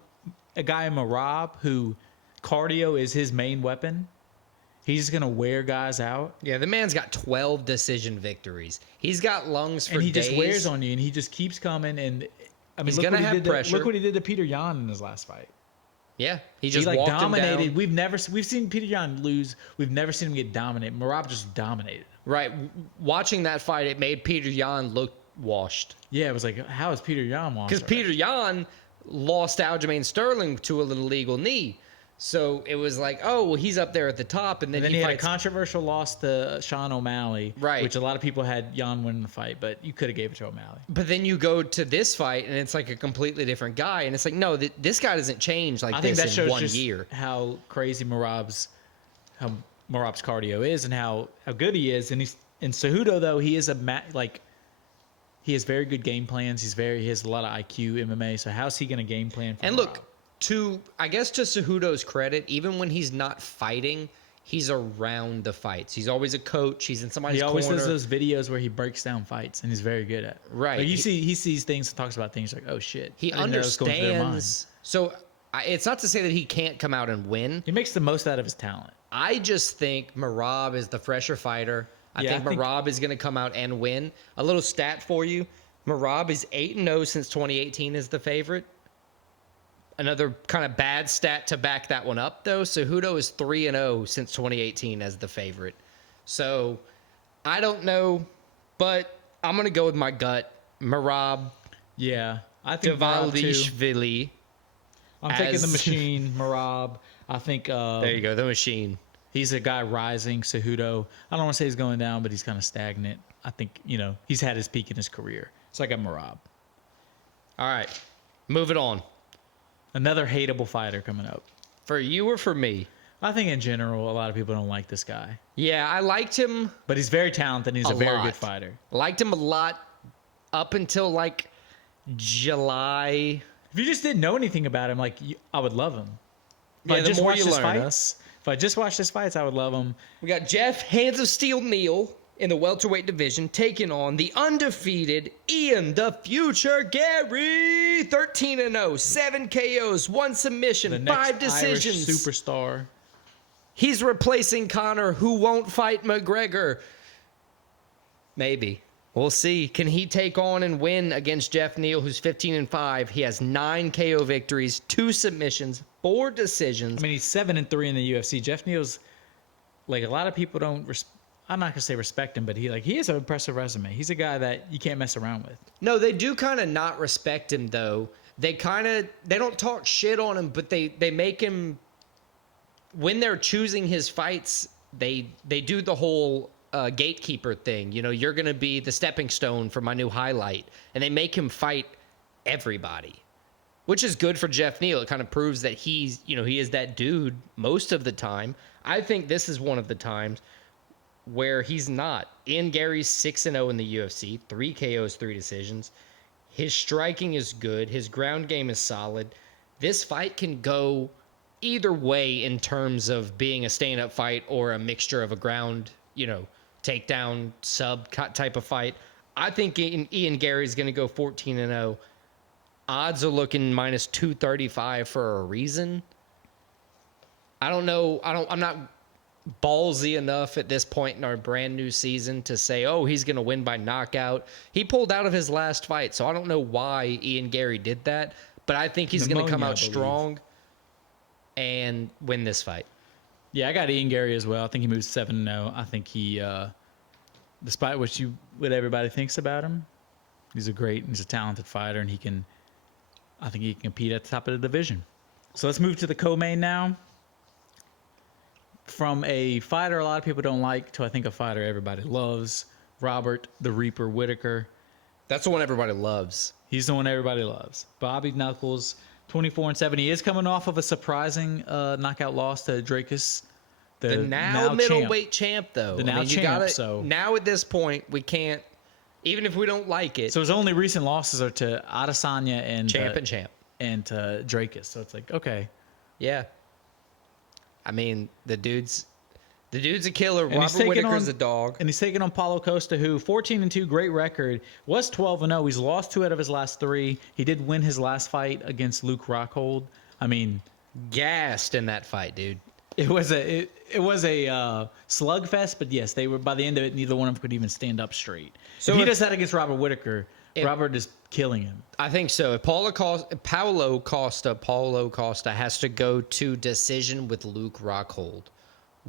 a guy in Merab who cardio is his main weapon. He's just going to wear guys out. Yeah, the man's got 12 decision victories. He's got lungs for days. And he just wears on you, and he just keeps coming. And I mean, he's going to have pressure. Look what he did to Peter Yan in his last fight. Yeah, he just walked dominated. him down. We've seen Peter Yan lose. We've never seen him get dominated. Merab just dominated. Right. Watching that fight, it made Peter Yan look washed. Yeah, it was like, how is Peter Yan washed? Because Peter Yan lost Aljamain Sterling to an illegal knee. So it was like, oh, well, he's up there at the top. And then he had a controversial loss to Sean O'Malley, right? Which a lot of people had Yan win the fight, but you could have gave it to O'Malley. But then you go to this fight, and it's like a completely different guy. And it's like, no, this guy doesn't change like this in 1 year. How crazy Merab's cardio is and how good he is. And Cejudo, though, he is he has very good game plans. He has a lot of IQ MMA. So how's he going to game plan for And Merab? Look, to Cejudo's credit, even when he's not fighting, he's around the fights. He's always a coach. He's in somebody's corner. He always does those videos where he breaks down fights, and he's very good at it. Right. Like he sees things and talks about things like, oh, shit. He understands. So it's not to say that he can't come out and win. He makes the most out of his talent. I just think Merab is the fresher fighter. I think Merab is going to come out and win. A little stat for you. Merab is 8-0 since 2018 as the favorite. Another kind of bad stat to back that one up, though. Cejudo is 3-0 since 2018 as the favorite. So I don't know, but I'm going to go with my gut. Merab. Yeah, I think Dvalishvili. I'm taking the machine, Marab. I think There you go, the machine. he's a guy rising. Cejudo, I don't want to say he's going down, but he's kind of stagnant. I think, he's had his peak in his career. So I got Marab. All right, moving on. Another hateable fighter coming up. For you or for me? I think in general, a lot of people don't like this guy. Yeah, I liked him. But he's very talented and he's a very lot. good fighter. Liked him a lot up until like July. If you just didn't know anything about him, I would love him. If I the just more watched you his learn, fights, if I just watched his fights, I would love him. We got Jeff Hands of Steel Neal in the welterweight division taking on the undefeated Ian the Future Gary. 13-0, 7 KOs, 1 submission, The next 5 decisions. Irish superstar. He's replacing Connor, who won't fight McGregor. Maybe. We'll see. Can he take on and win against Jeff Neal, who's 15-5? He has 9 KO victories, 2 submissions, 4 decisions. I mean, he's 7-3 in the UFC. Jeff Neal's a lot of people don't. I'm not gonna say respect him, but he has an impressive resume. He's a guy that you can't mess around with. No, they do kind of not respect him though. They don't talk shit on him, but they make him, when they're choosing his fights, they do the whole gatekeeper thing. You're going to be the stepping stone for my new highlight. And they make him fight everybody, which is good for Jeff Neal. It kind of proves that he is that dude most of the time. I think this is one of the times where he's not. Ian Gary's 6-0 in the UFC, 3 KOs, 3 decisions. His striking is good. His ground game is solid. This fight can go either way in terms of being a stand-up fight or a mixture of a ground, takedown, sub type of fight. I think Ian Gary's going to go 14-0. Odds are looking minus 235 for a reason. I don't know. I'm not ballsy enough at this point in our brand new season to say, oh, he's going to win by knockout. He pulled out of his last fight, so I don't know why Ian Gary did that, but I think he's going to come out strong and win this fight. Yeah, I got Ian Gary as well. I think he moves 7-0. I think he, despite what everybody thinks about him, he's a talented fighter, and I think he can compete at the top of the division. So let's move to the co-main now. From a fighter a lot of people don't like to I think a fighter everybody loves, Robert the Reaper Whittaker. That's the one everybody loves. He's the one everybody loves. Bobby Knuckles, 24-7. He is coming off of a surprising knockout loss to Drakus, the now middleweight champ, though. Now at this point, we can't, even if we don't like it. So his only recent losses are to Adesanya and champ and to Drakus. So it's like, okay, yeah. I mean, the dude's a killer. And Robert Whittaker's a dog. And he's taking on Paulo Costa, who 14-2, great record, was 12-0. He's lost 2 out of his last 3. He did win his last fight against Luke Rockhold. I mean, gassed in that fight, dude. It was a slugfest, but yes, they were, by the end of it, neither one of them could even stand up straight. So if he does that against Robert Whittaker, Robert is killing him. I think so. If Paulo Costa has to go to decision with Luke Rockhold,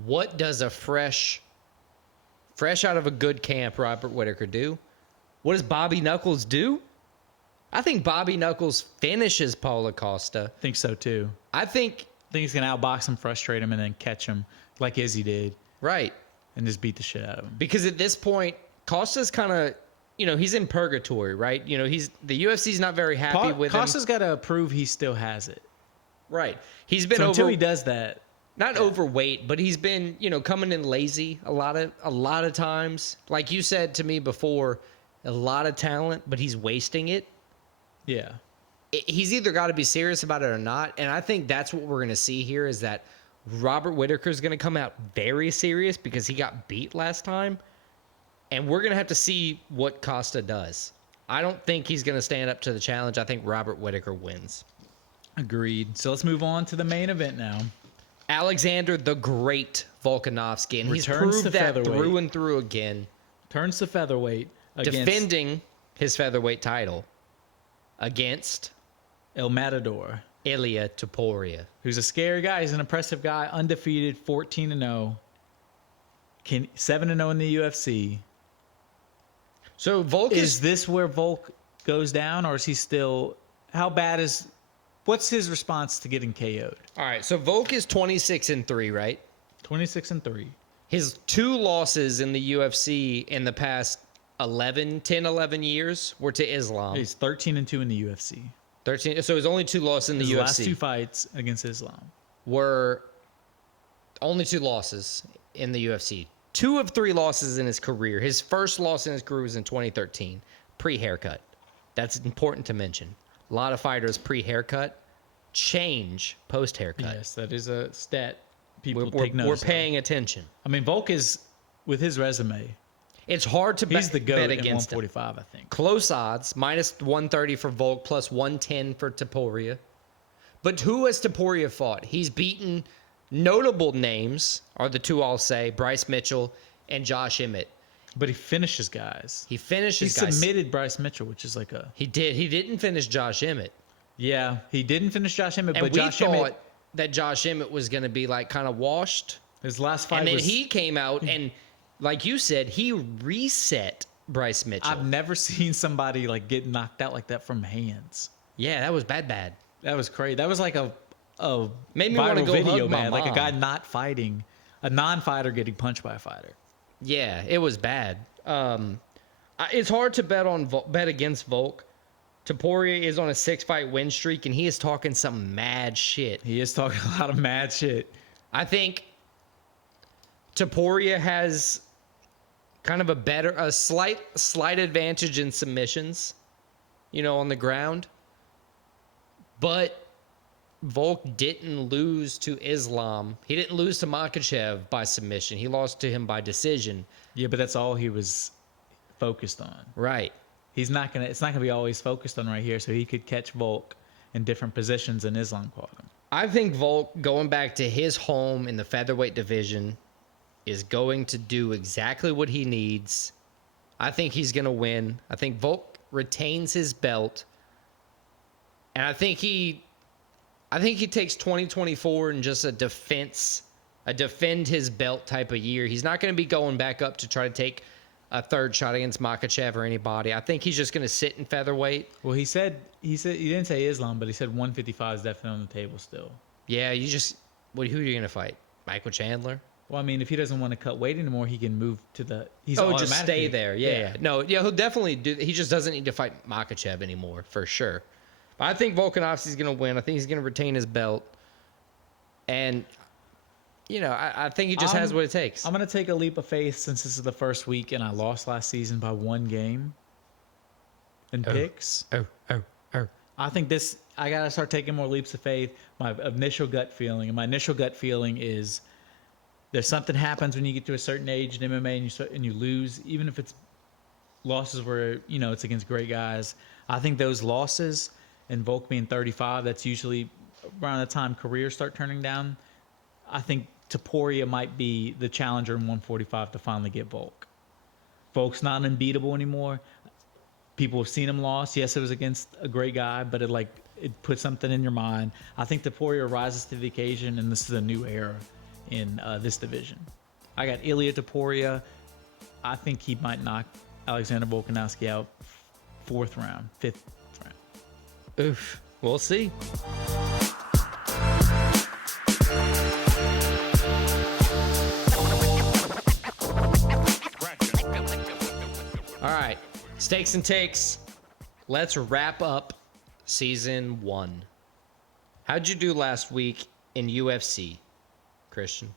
what does a fresh out of a good camp Robert Whittaker do? What does Bobby Knuckles do? I think Bobby Knuckles finishes Paulo Costa. I think so too. I think he's going to outbox him, frustrate him, and then catch him like Izzy did. Right. And just beat the shit out of him. Because at this point, Costa's kind of, he's in purgatory, right? The UFC's not very happy with him. Costa's got to prove he still has it. Right. He's been until he does that. Not overweight, but he's been, coming in lazy a lot of times. Like you said to me before, a lot of talent, but he's wasting it. Yeah. He's either got to be serious about it or not, and I think that's what we're going to see here is that Robert Whittaker's going to come out very serious because he got beat last time, and we're going to have to see what Costa does. I don't think he's going to stand up to the challenge. I think Robert Whittaker wins. Agreed. So let's move on to the main event now. Alexander the Great Volkanovski, and he's proved that through and through again. Turns to featherweight. Defending his featherweight title against El Matador. Ilia Topuria. Who's a scary guy. He's an impressive guy. Undefeated, 14-0. 7-0 in the UFC. So Volk is this where Volk goes down, or is he still? How bad is What's his response to getting KO'd? All right, so Volk is 26-3, right? 26-3. His 2 losses in the UFC in the past 11 years were to Islam. He's 13-2 in the UFC. 13. So his only 2 losses in the His UFC last 2 fights against Islam. were only 2 losses in the UFC. 2 of 3 losses in his career. His first loss in his career was in 2013, pre-haircut. That's important to mention. A lot of fighters pre-haircut change post-haircut. Yes, that is a stat people We're, take notice we're paying attention. I mean, Volk is, with his resume, It's hard to he's the GOAT bet in against him. 145, I think. Close odds, minus 130 for Volk, plus 110 for Topuria. But who has Topuria fought? He's beaten notable names, are the 2 I'll say, Bryce Mitchell and Josh Emmett. But he finishes guys. He finishes He guys. submitted Bryce Mitchell, which is like a... He did. He didn't finish Josh Emmett. Yeah, he didn't finish Josh Emmett, And but we Josh thought Emmett, that Josh Emmett was going to be like kind of washed. his last fight And then was... he came out and, like you said, he reset Bryce Mitchell. I've never seen somebody like get knocked out like that from hands. Yeah, that was bad. That was crazy. That was like a Made me wanna viral go video, hug my man. Like a mom. guy not fighting, a non-fighter getting punched by a fighter. Yeah, it was bad. It's hard to bet against Volk. Topuria is on a 6-fight win streak, and he is talking some mad shit. He is talking a lot of mad shit. I think Topuria has kind of a slight advantage in submissions, on the ground. But Volk didn't lose to Islam. He didn't lose to Makhachev by submission. He lost to him by decision. Yeah, but that's all he was focused on. Right. It's not gonna be always focused on right here, so he could catch Volk in different positions in Islam caught him. I think Volk, going back to his home in the featherweight division, is going to do exactly what he needs. I think he's going to win. I think Volk retains his belt. And I think he takes 2024 in just a defend his belt type of year. He's not going to be going back up to try to take a third shot against Makhachev or anybody. I think he's just going to sit in featherweight. Well, he didn't say Islam, but he said 155 is definitely on the table still. Yeah, who are you going to fight? Michael Chandler? Well, I mean, if he doesn't want to cut weight anymore, he can move to the. Just stay there. Yeah. No, yeah, he'll definitely do. He just doesn't need to fight Makhachev anymore for sure. But I think Volkanovski's going to win. I think he's going to retain his belt, and I think he just has what it takes. I'm going to take a leap of faith since this is the first week and I lost last season by 1 game in picks. I think I got to start taking more leaps of faith. My initial gut feeling is there's something happens when you get to a certain age in MMA and you lose, even if it's losses where, it's against great guys. I think those losses and Volk being 35, that's usually around the time careers start turning down. I think Topuria might be the challenger in 145 to finally get Volk. Volk's not unbeatable anymore. People have seen him lost. Yes, it was against a great guy, but it puts something in your mind. I think Topuria rises to the occasion, and this is a new era in this division. I got Ilya Topuria. I think he might knock Alexander Volkanovski out 5th round. Oof. We'll see. All right, stakes and takes. Let's wrap up season 1. How'd you do last week in UFC, Christian?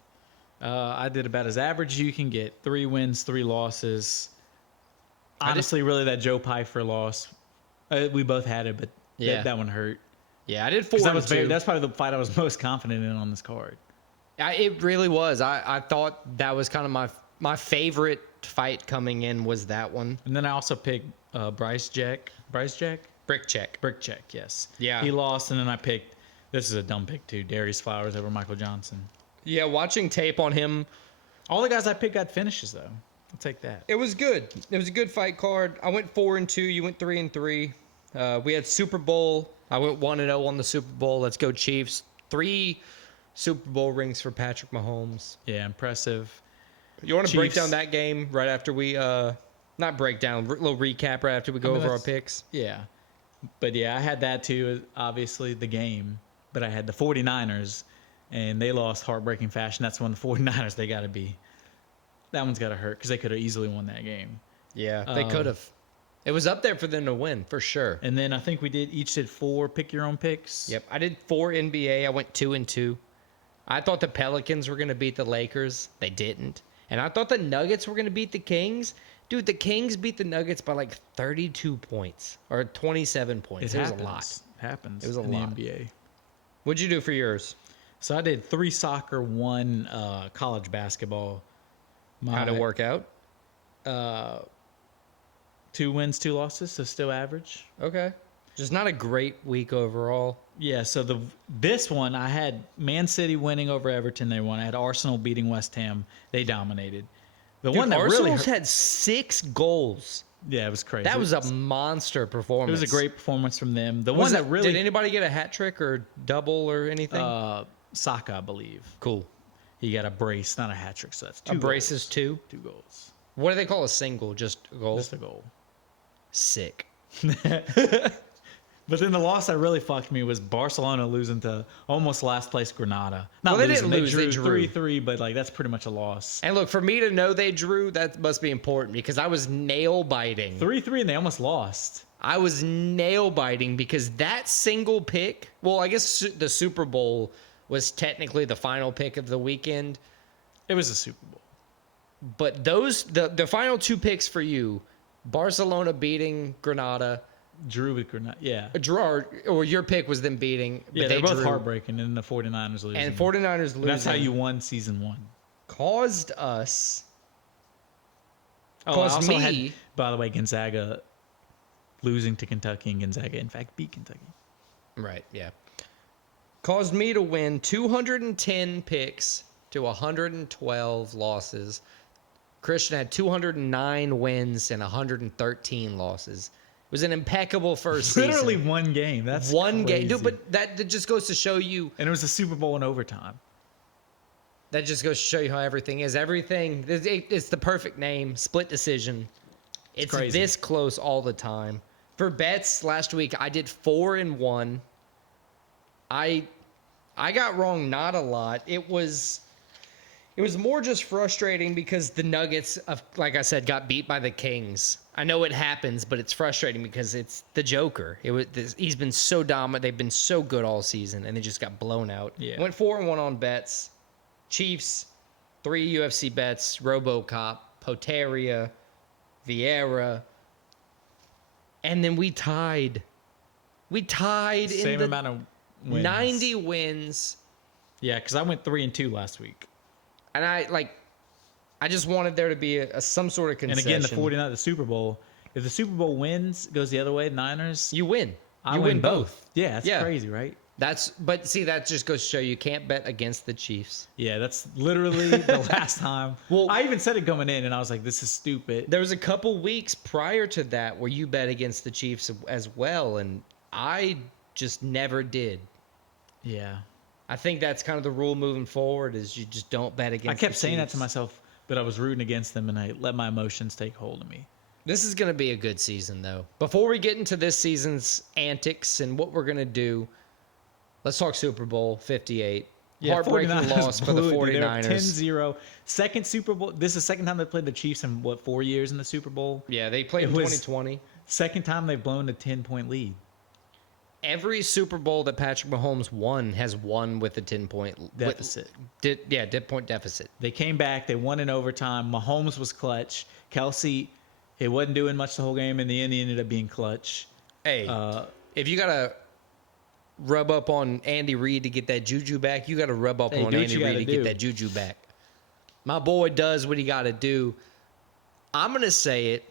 I did about as average as you can get. 3 wins, 3 losses. Honestly, really, that Joe Pyfer loss. We both had it, but that one hurt. Yeah, I did 4-2. That's probably the fight I was most confident in on this card. It really was. I thought that was kind of my favorite fight coming in was that one. And then I also picked Bryce Jack. Brickcheck, yes. Yeah. He lost, and then I picked, this is a dumb pick too, Darius Flowers over Michael Johnson. Yeah, watching tape on him. All the guys I picked got finishes, though. I'll take that. It was good. It was a good fight card. I went 4-2. You went 3-3. We had Super Bowl. I went 1-0 on the Super Bowl. Let's go Chiefs. 3 Super Bowl rings for Patrick Mahomes. Yeah, impressive. You want to break down that game right after we, not break down, little recap right after we go over our picks? Yeah. But yeah, I had that too, obviously, the game. But I had the 49ers, and they lost heartbreaking fashion. That's when the 49ers, they got to be. That one's got to hurt because they could have easily won that game. Yeah, they could have. It was up there for them to win, for sure. And then I think we each did 4 pick your own picks. Yep, I did 4 NBA. I went 2-2. I thought the Pelicans were going to beat the Lakers. They didn't. And I thought the Nuggets were going to beat the Kings. Dude, the Kings beat the Nuggets by like 32 points or 27 points. It was a lot. It happens. It was a in lot. the NBA. What'd you do for yours? So I did 3 soccer, 1 college basketball. How'd it work out? 2 wins, 2 losses, so still average. Okay. Just not a great week overall. Yeah, so this one I had Man City winning over Everton. They won. I had Arsenal beating West Ham. They dominated. The one that Arsenal's really had 6 goals. Yeah, it was crazy. That was a monster performance. It was a great performance from them. The one that really did anybody get a hat trick or double or anything? Saka, I believe. Cool. He got a brace, not a hat trick. So that's 2 A brace is 2? 2 goals. What do they call a single? Just a goal? Just a goal. Sick. But then the loss that really fucked me was Barcelona losing to almost last place Granada. Well, they didn't lose. They drew 3-3, but like that's pretty much a loss. And look, for me to know they drew, that must be important because I was nail biting. 3-3, and they almost lost. I was nail biting because that single pick. Well, I guess the Super Bowl was technically the final pick of the weekend. It was a Super Bowl. But the final 2 picks for you, Barcelona beating Granada. Drew with Granada, yeah. A draw, or your pick was them beating. Yeah, they're both heartbreaking, and the 49ers losing. And 49ers losing. That's how you won season 1. Caused us. Oh, caused I also me. had, by the way, Gonzaga losing to Kentucky, and Gonzaga, in fact, beat Kentucky. Right, yeah. Caused me to win 210 picks to 112 losses. Christian had 209 wins and 113 losses. It was an impeccable first season. Literally one game. That's one crazy. game. Dude, but that just goes to show you. And it was a Super Bowl in overtime. That just goes to show you how everything is. Everything, it's the perfect name. Split decision. It's crazy. This close all the time. For bets last week, I did 4-1. I got wrong not a lot. It was more just frustrating because the Nuggets, like I said, got beat by the Kings. I know it happens, but it's frustrating because it's the Joker. He's been so dominant. They've been so good all season, and they just got blown out. Yeah. Went 4-1 on bets. Chiefs, 3 UFC bets, RoboCop, Poteria, Vieira, and then we tied. We tied Same in the amount of wins. 90 wins. Yeah, because I went 3-2 last week. And I just wanted there to be some sort of concession. And again, the Super Bowl. If the Super Bowl goes the other way, Niners, you win. I You win both. Yeah, that's crazy, right? But see, that just goes to show you can't bet against the Chiefs. Yeah, that's literally the last time. Well, I even said it going in, and I was like, this is stupid. There was a couple weeks prior to that where you bet against the Chiefs as well, and I just never did. Yeah. I think that's kind of the rule moving forward is you just don't bet against the Chiefs. I kept saying that to myself, but I was rooting against them, and I let my emotions take hold of me. This is going to be a good season, though. Before we get into this season's antics and what we're going to do, let's talk Super Bowl 58. Yeah, Heartbreaking 49ers loss for the 49ers. 10-0. Second Super Bowl. This is the second time they played the Chiefs in, 4 years in the Super Bowl? Yeah, they played in 2020. Second time they've blown a 10-point lead. Every Super Bowl that Patrick Mahomes won has won with a 10-point deficit. 10-point deficit. They came back. They won in overtime. Mahomes was clutch. Kelsey, he wasn't doing much the whole game. In the end, he ended up being clutch. Hey, if you got to rub up on Andy Reid to get that juju back, you got to rub up on Andy Reid to get that juju back. My boy does what he got to do. I'm going to say it.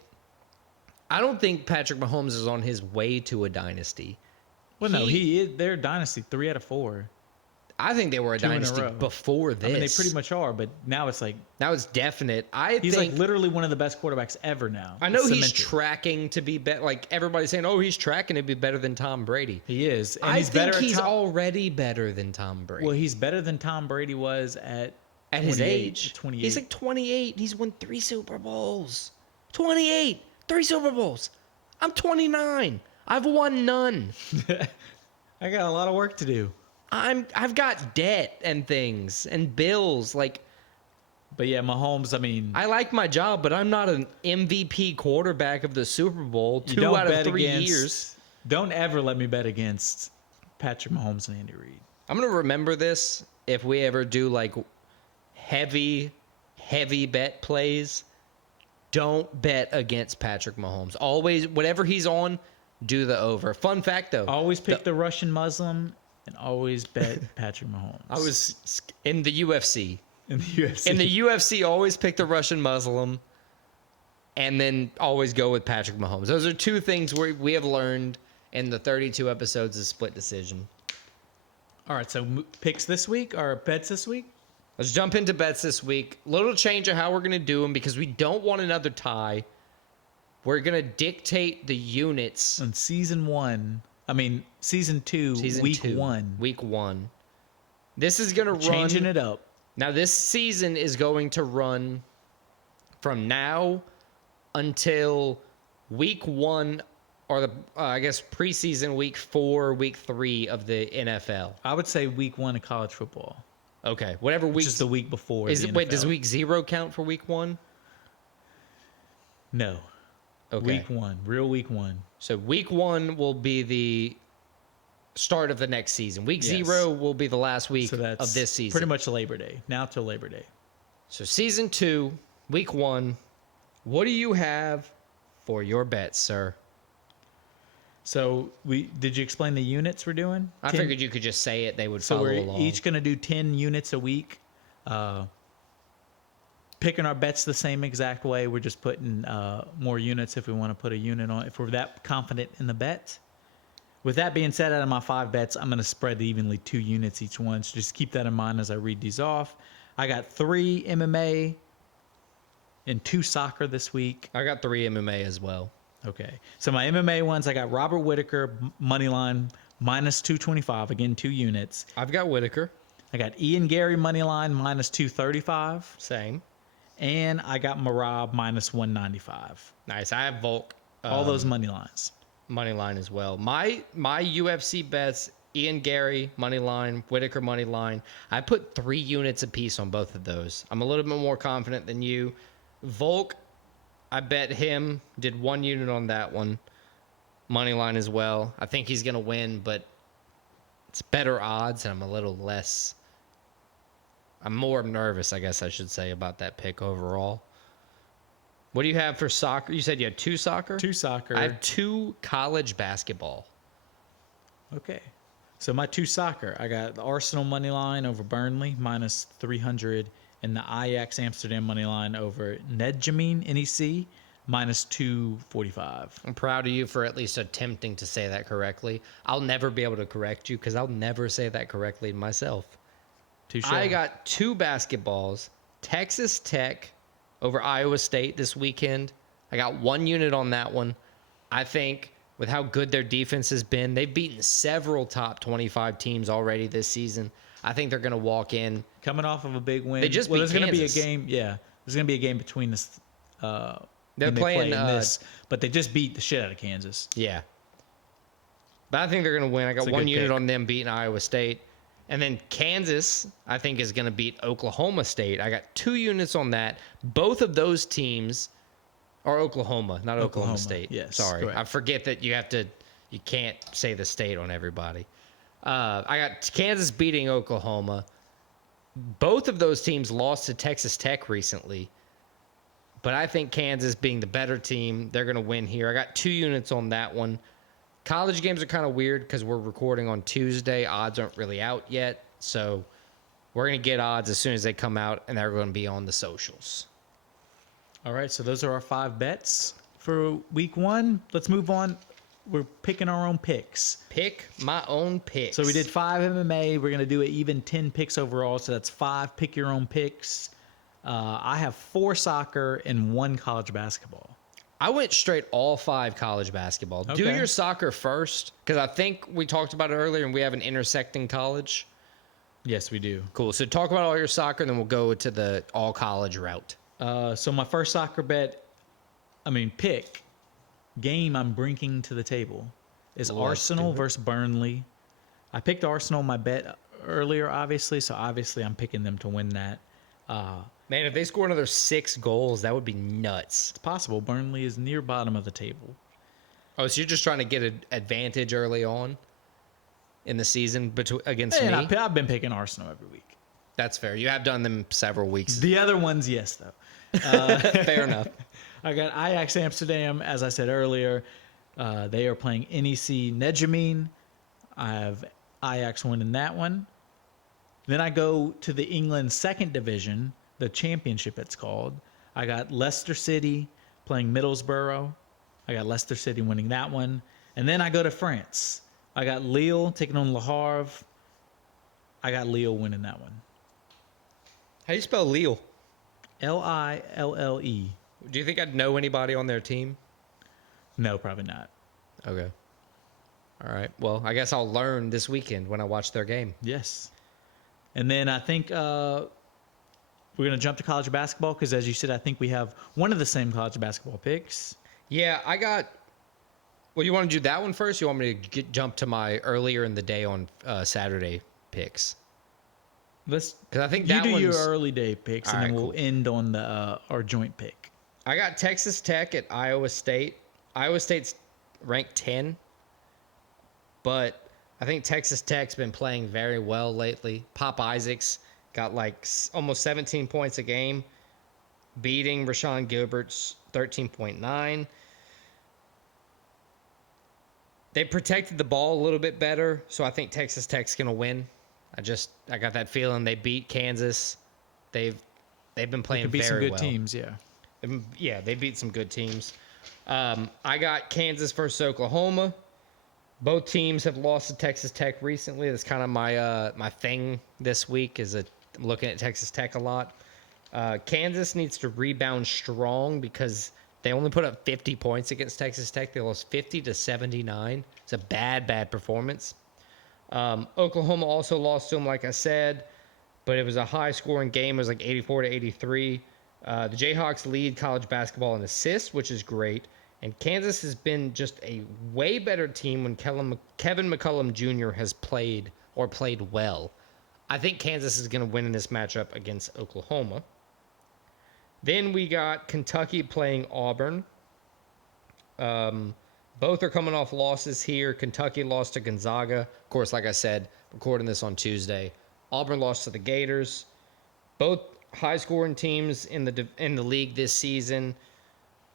I don't think Patrick Mahomes is on his way to a dynasty. Well, no, he is. They're a dynasty 3 out of 4. I think they were a dynasty before this. I mean, they pretty much are, but now it's like... Now it's definite. He's like literally one of the best quarterbacks ever now. I know he's tracking to be better. Like, everybody's saying, oh, he's tracking to be better than Tom Brady. He is. And I think he's already better than Tom Brady. Well, he's better than Tom Brady was at his age. 28. He's like 28. He's won 3 Super Bowls. 28. 3 Super Bowls. I'm 29. I've won none. I got a lot of work to do. I've got debt and things and bills. Like, But yeah, Mahomes, I mean, I like my job, but I'm not an MVP quarterback of the Super Bowl you 2 don't out of bet 3 against, years. Don't ever let me bet against Patrick Mahomes and Andy Reid. I'm going to remember this if we ever do like heavy bet plays. Don't bet against Patrick Mahomes. Always, whatever he's on, do the over. Fun fact though. Always pick the Russian Muslim and always bet Patrick Mahomes. I was in the UFC. in the UFC. In the UFC, always pick the Russian Muslim and then always go with Patrick Mahomes. Those are two things we have learned in the 32 episodes of Split Decision. All right, so picks this week or bets this week? Let's jump into bets this week. Little change of how we're going to do them because we don't want another tie. We're going to dictate the units. On season 2, week 1. Week 1. This is going to run. Changing it up. Now, this season is going to run from now until week 1 or the, I guess, preseason week 4, week 3 of the NFL. I would say week 1 of college football. Okay. Whatever week. Just the week before. Wait, does week 0 count for week 1? No. Okay. Week 1. Real week 1. So week 1 will be the start of the next season. Week 0 will be the last week of this season. Pretty much Labor Day. Now till Labor Day. So season 2, week 1. What do you have for your bets, sir? So did you explain the units we're doing? I figured you could just say it. They would follow So we're along. each going to do 10 units a week. Picking our bets the same exact way. We're just putting more units if we want to put a unit on. If we're that confident in the bet. With that being said, out of my 5 bets, I'm going to spread evenly 2 units each one. So just keep that in mind as I read these off. I got 3 MMA and 2 soccer this week. I got 3 MMA as well. Okay. So my MMA ones, I got Robert Whittaker, money line, minus 225. Again, 2 units. I've got Whitaker. I got Ian Gary, money line, minus 235. Same. And I got Marab, minus 195. Nice. I have Volk. All those money lines. Money line as well. My UFC bets, Ian Gary, money line, Whitaker, money line. I put 3 units apiece on both of those. I'm a little bit more confident than you. Volk, I bet him, did 1 unit on that one. Money line as well. I think he's going to win, but it's better odds, and I'm more nervous, I guess I should say, about that pick overall. What do you have for soccer? You said you had 2 soccer? 2 soccer. I have 2 college basketball. Okay. So my 2 soccer, I got the Arsenal money line over Burnley, minus 300, and the Ajax Amsterdam money line over Nedjamin, NEC, minus 245. I'm proud of you for at least attempting to say that correctly. I'll never be able to correct you because I'll never say that correctly myself. Touche. I got 2 basketballs. Texas Tech over Iowa State this weekend. I got 1 unit on that one. I think with how good their defense has been, they've beaten several top 25 teams already this season. I think they're going to walk in. Coming off of a big win. They just beat there's going to be a Kansas. game. Yeah. There's going to be a game between this. They're when they playing play in this, but they just beat the shit out of Kansas. Yeah. But I think they're going to win. I got It's a 1 good unit pick. on them beating Iowa State. And then Kansas, I think, is going to beat Oklahoma State. I got 2 units on that. Both of those teams are Oklahoma, not Oklahoma State. Yes, Sorry. correct. I forget that you can't say the state on everybody. I got Kansas beating Oklahoma. Both of those teams lost to Texas Tech recently. But I think Kansas being the better team, they're going to win here. I got 2 units on that one. College games are kind of weird because we're recording on Tuesday. Odds aren't really out yet. So we're going to get odds as soon as they come out, and they're going to be on the socials. All right. So those are our 5 bets for week 1. Let's move on. We're picking our own picks. Pick my own picks. So we did 5 MMA. We're going to do an even 10 picks overall. So that's 5 pick your own picks. I have 4 soccer and 1 college basketball. I went straight all 5 college basketball. Do Okay. your soccer first because I think we talked about it earlier and we have an intersecting college. Yes, we do. Cool. So talk about all your soccer and then we'll go to the all college route. So my first soccer bet, pick, game I'm bringing to the table. is Let's Arsenal do it. versus Burnley. I picked Arsenal in my bet earlier, obviously, so obviously I'm picking them to win that. Man, if they score another 6 goals, that would be nuts. It's possible. Burnley is near bottom of the table. Oh, so you're just trying to get an advantage early on in the season against And me? I've been picking Arsenal every week. That's fair. You have done them several weeks. The other ones, yes, though. Fair enough. I got Ajax Amsterdam, as I said earlier. They are playing NEC Nedjamine. I have Ajax winning that one. Then I go to the England second division, the championship it's called. I got Leicester City playing Middlesbrough. I got Leicester City winning that one. And then I go to France. I got Lille taking on Le Havre. I got Lille winning that one. How do you spell Lille? Lille. Do you think I'd know anybody on their team? No, probably not. Okay. All right. Well, I guess I'll learn this weekend when I watch their game. Yes. And then I think we're going to jump to college basketball because, as you said, I think we have one of the same college basketball picks. Yeah, I got. Well, you want to do that one first? You want me to jump to my earlier in the day on Saturday picks? Because I think you that do your one's- early day picks, and All then right, we'll cool. end on the our joint pick. I got Texas Tech at Iowa State. Iowa State's ranked 10, but I think Texas Tech's been playing very well lately. Pop Isaacs got like almost 17 points a game, beating Rashawn Gilbert's 13.9. They protected the ball a little bit better, so I think Texas Tech's going to win. I got that feeling. They beat Kansas. They've been playing Could be some very good well. teams, yeah. Yeah, they beat some good teams. I got Kansas versus Oklahoma. Both teams have lost to Texas Tech recently. That's kind of my thing this week. I'm looking at Texas Tech a lot. Kansas needs to rebound strong because they only put up 50 points against Texas Tech. They lost 50-79. It's a bad performance. Oklahoma also lost to them, like I said, but it was a high-scoring game. It was like 84-83. The Jayhawks lead college basketball in assists, which is great. And Kansas has been just a way better team when Kevin McCollum Jr. has played well. I think Kansas is going to win in this matchup against Oklahoma. Then we got Kentucky playing Auburn. Both are coming off losses here. Kentucky lost to Gonzaga. Of course, like I said, recording this on Tuesday. Auburn lost to the Gators. Both high-scoring teams in the league this season.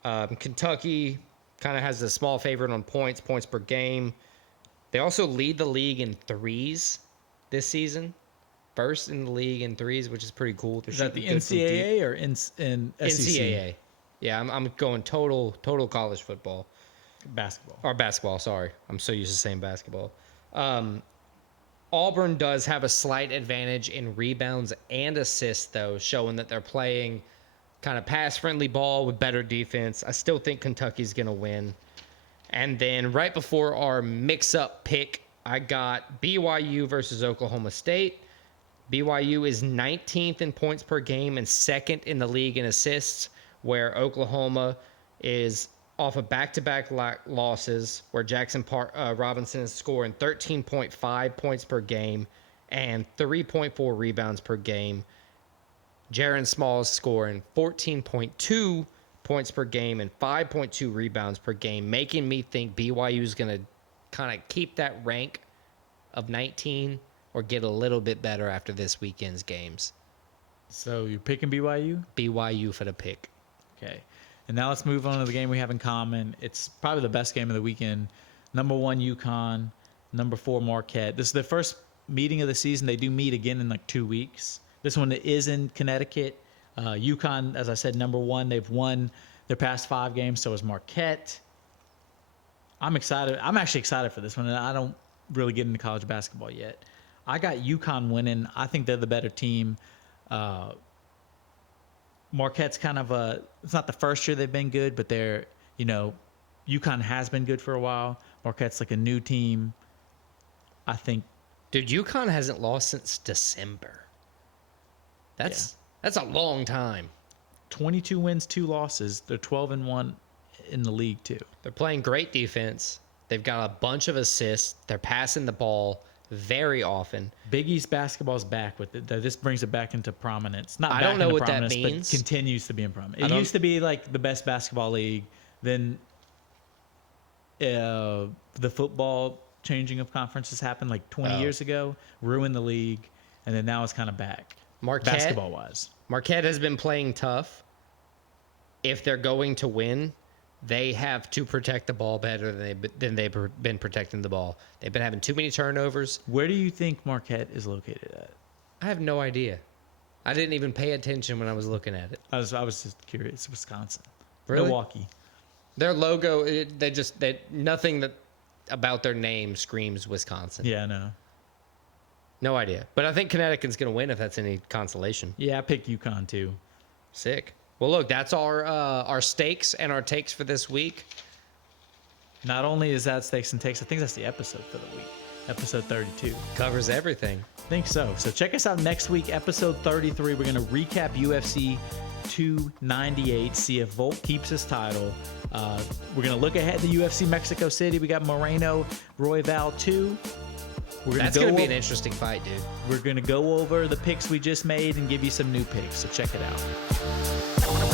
Kentucky kind of has a small favorite on points per game. They also lead the league in threes this season. First in the league in threes, which is pretty cool. They're Is that the shooting good from deep. NCAA or in SEC? NCAA. Yeah, I'm going total college football. Basketball. Or basketball, sorry. I'm so used to saying basketball. Auburn does have a slight advantage in rebounds and assists, though, showing that they're playing kind of pass-friendly ball with better defense. I still think Kentucky's going to win. And then right before our mix-up pick, I got BYU versus Oklahoma State. BYU is 19th in points per game and second in the league in assists, where Oklahoma is off of back-to-back losses, where Jackson Robinson is scoring 13.5 points per game and 3.4 rebounds per game. Jaron Small is scoring 14.2 points per game and 5.2 rebounds per game, making me think BYU is going to kind of keep that rank of 19 or get a little bit better after this weekend's games. So you're picking BYU? BYU for the pick. Okay. And now let's move on to the game we have in common. It's probably the best game of the weekend. Number 1, UConn. Number 4, Marquette. This is the first meeting of the season. They do meet again in like 2 weeks. This one is in Connecticut. UConn, as I said, number 1. They've won their past 5 games. So is Marquette. I'm excited. I'm actually excited for this one. And I don't really get into college basketball yet. I got UConn winning. I think they're the better team. Marquette's kind of it's not the first year they've been good, but they're, UConn has been good for a while. Marquette's like a new team. I think. Dude, UConn hasn't lost since December. That's a long time. 22 wins, 2 losses. They're 12-1 in the league too. They're playing great defense. They've got a bunch of assists. They're passing the ball very often. Big East basketball's back with it. This brings it back into prominence. Not I back don't know into what that prominence, means. but continues to be in prominence. It used to be like the best basketball league. Then the football changing of conferences happened like 20 years ago, ruined the league, and then now it's kind of back. Marquette, basketball-wise. Marquette has been playing tough. If they're going to win, they have to protect the ball better than they've been protecting the ball. They've been having too many turnovers. Where do you think Marquette is located at? I have no idea. I didn't even pay attention when I was looking at it. I was just curious. Wisconsin. Really? Milwaukee. Their logo, nothing that about their name screams Wisconsin. Yeah, I know. No idea. But I think Connecticut's going to win if that's any consolation. Yeah, I picked UConn too. Sick. Well, look, that's our stakes and our takes for this week. Not only is that stakes and takes, I think that's the episode for the week. Episode 32. Covers everything. I think so. So check us out next week, episode 33. We're going to recap UFC 298, see if Volk keeps his title. We're going to look ahead to UFC Mexico City. We got Moreno, Royval 2. That's going to be an interesting fight, dude. We're going to go over the picks we just made and give you some new picks. So check it out.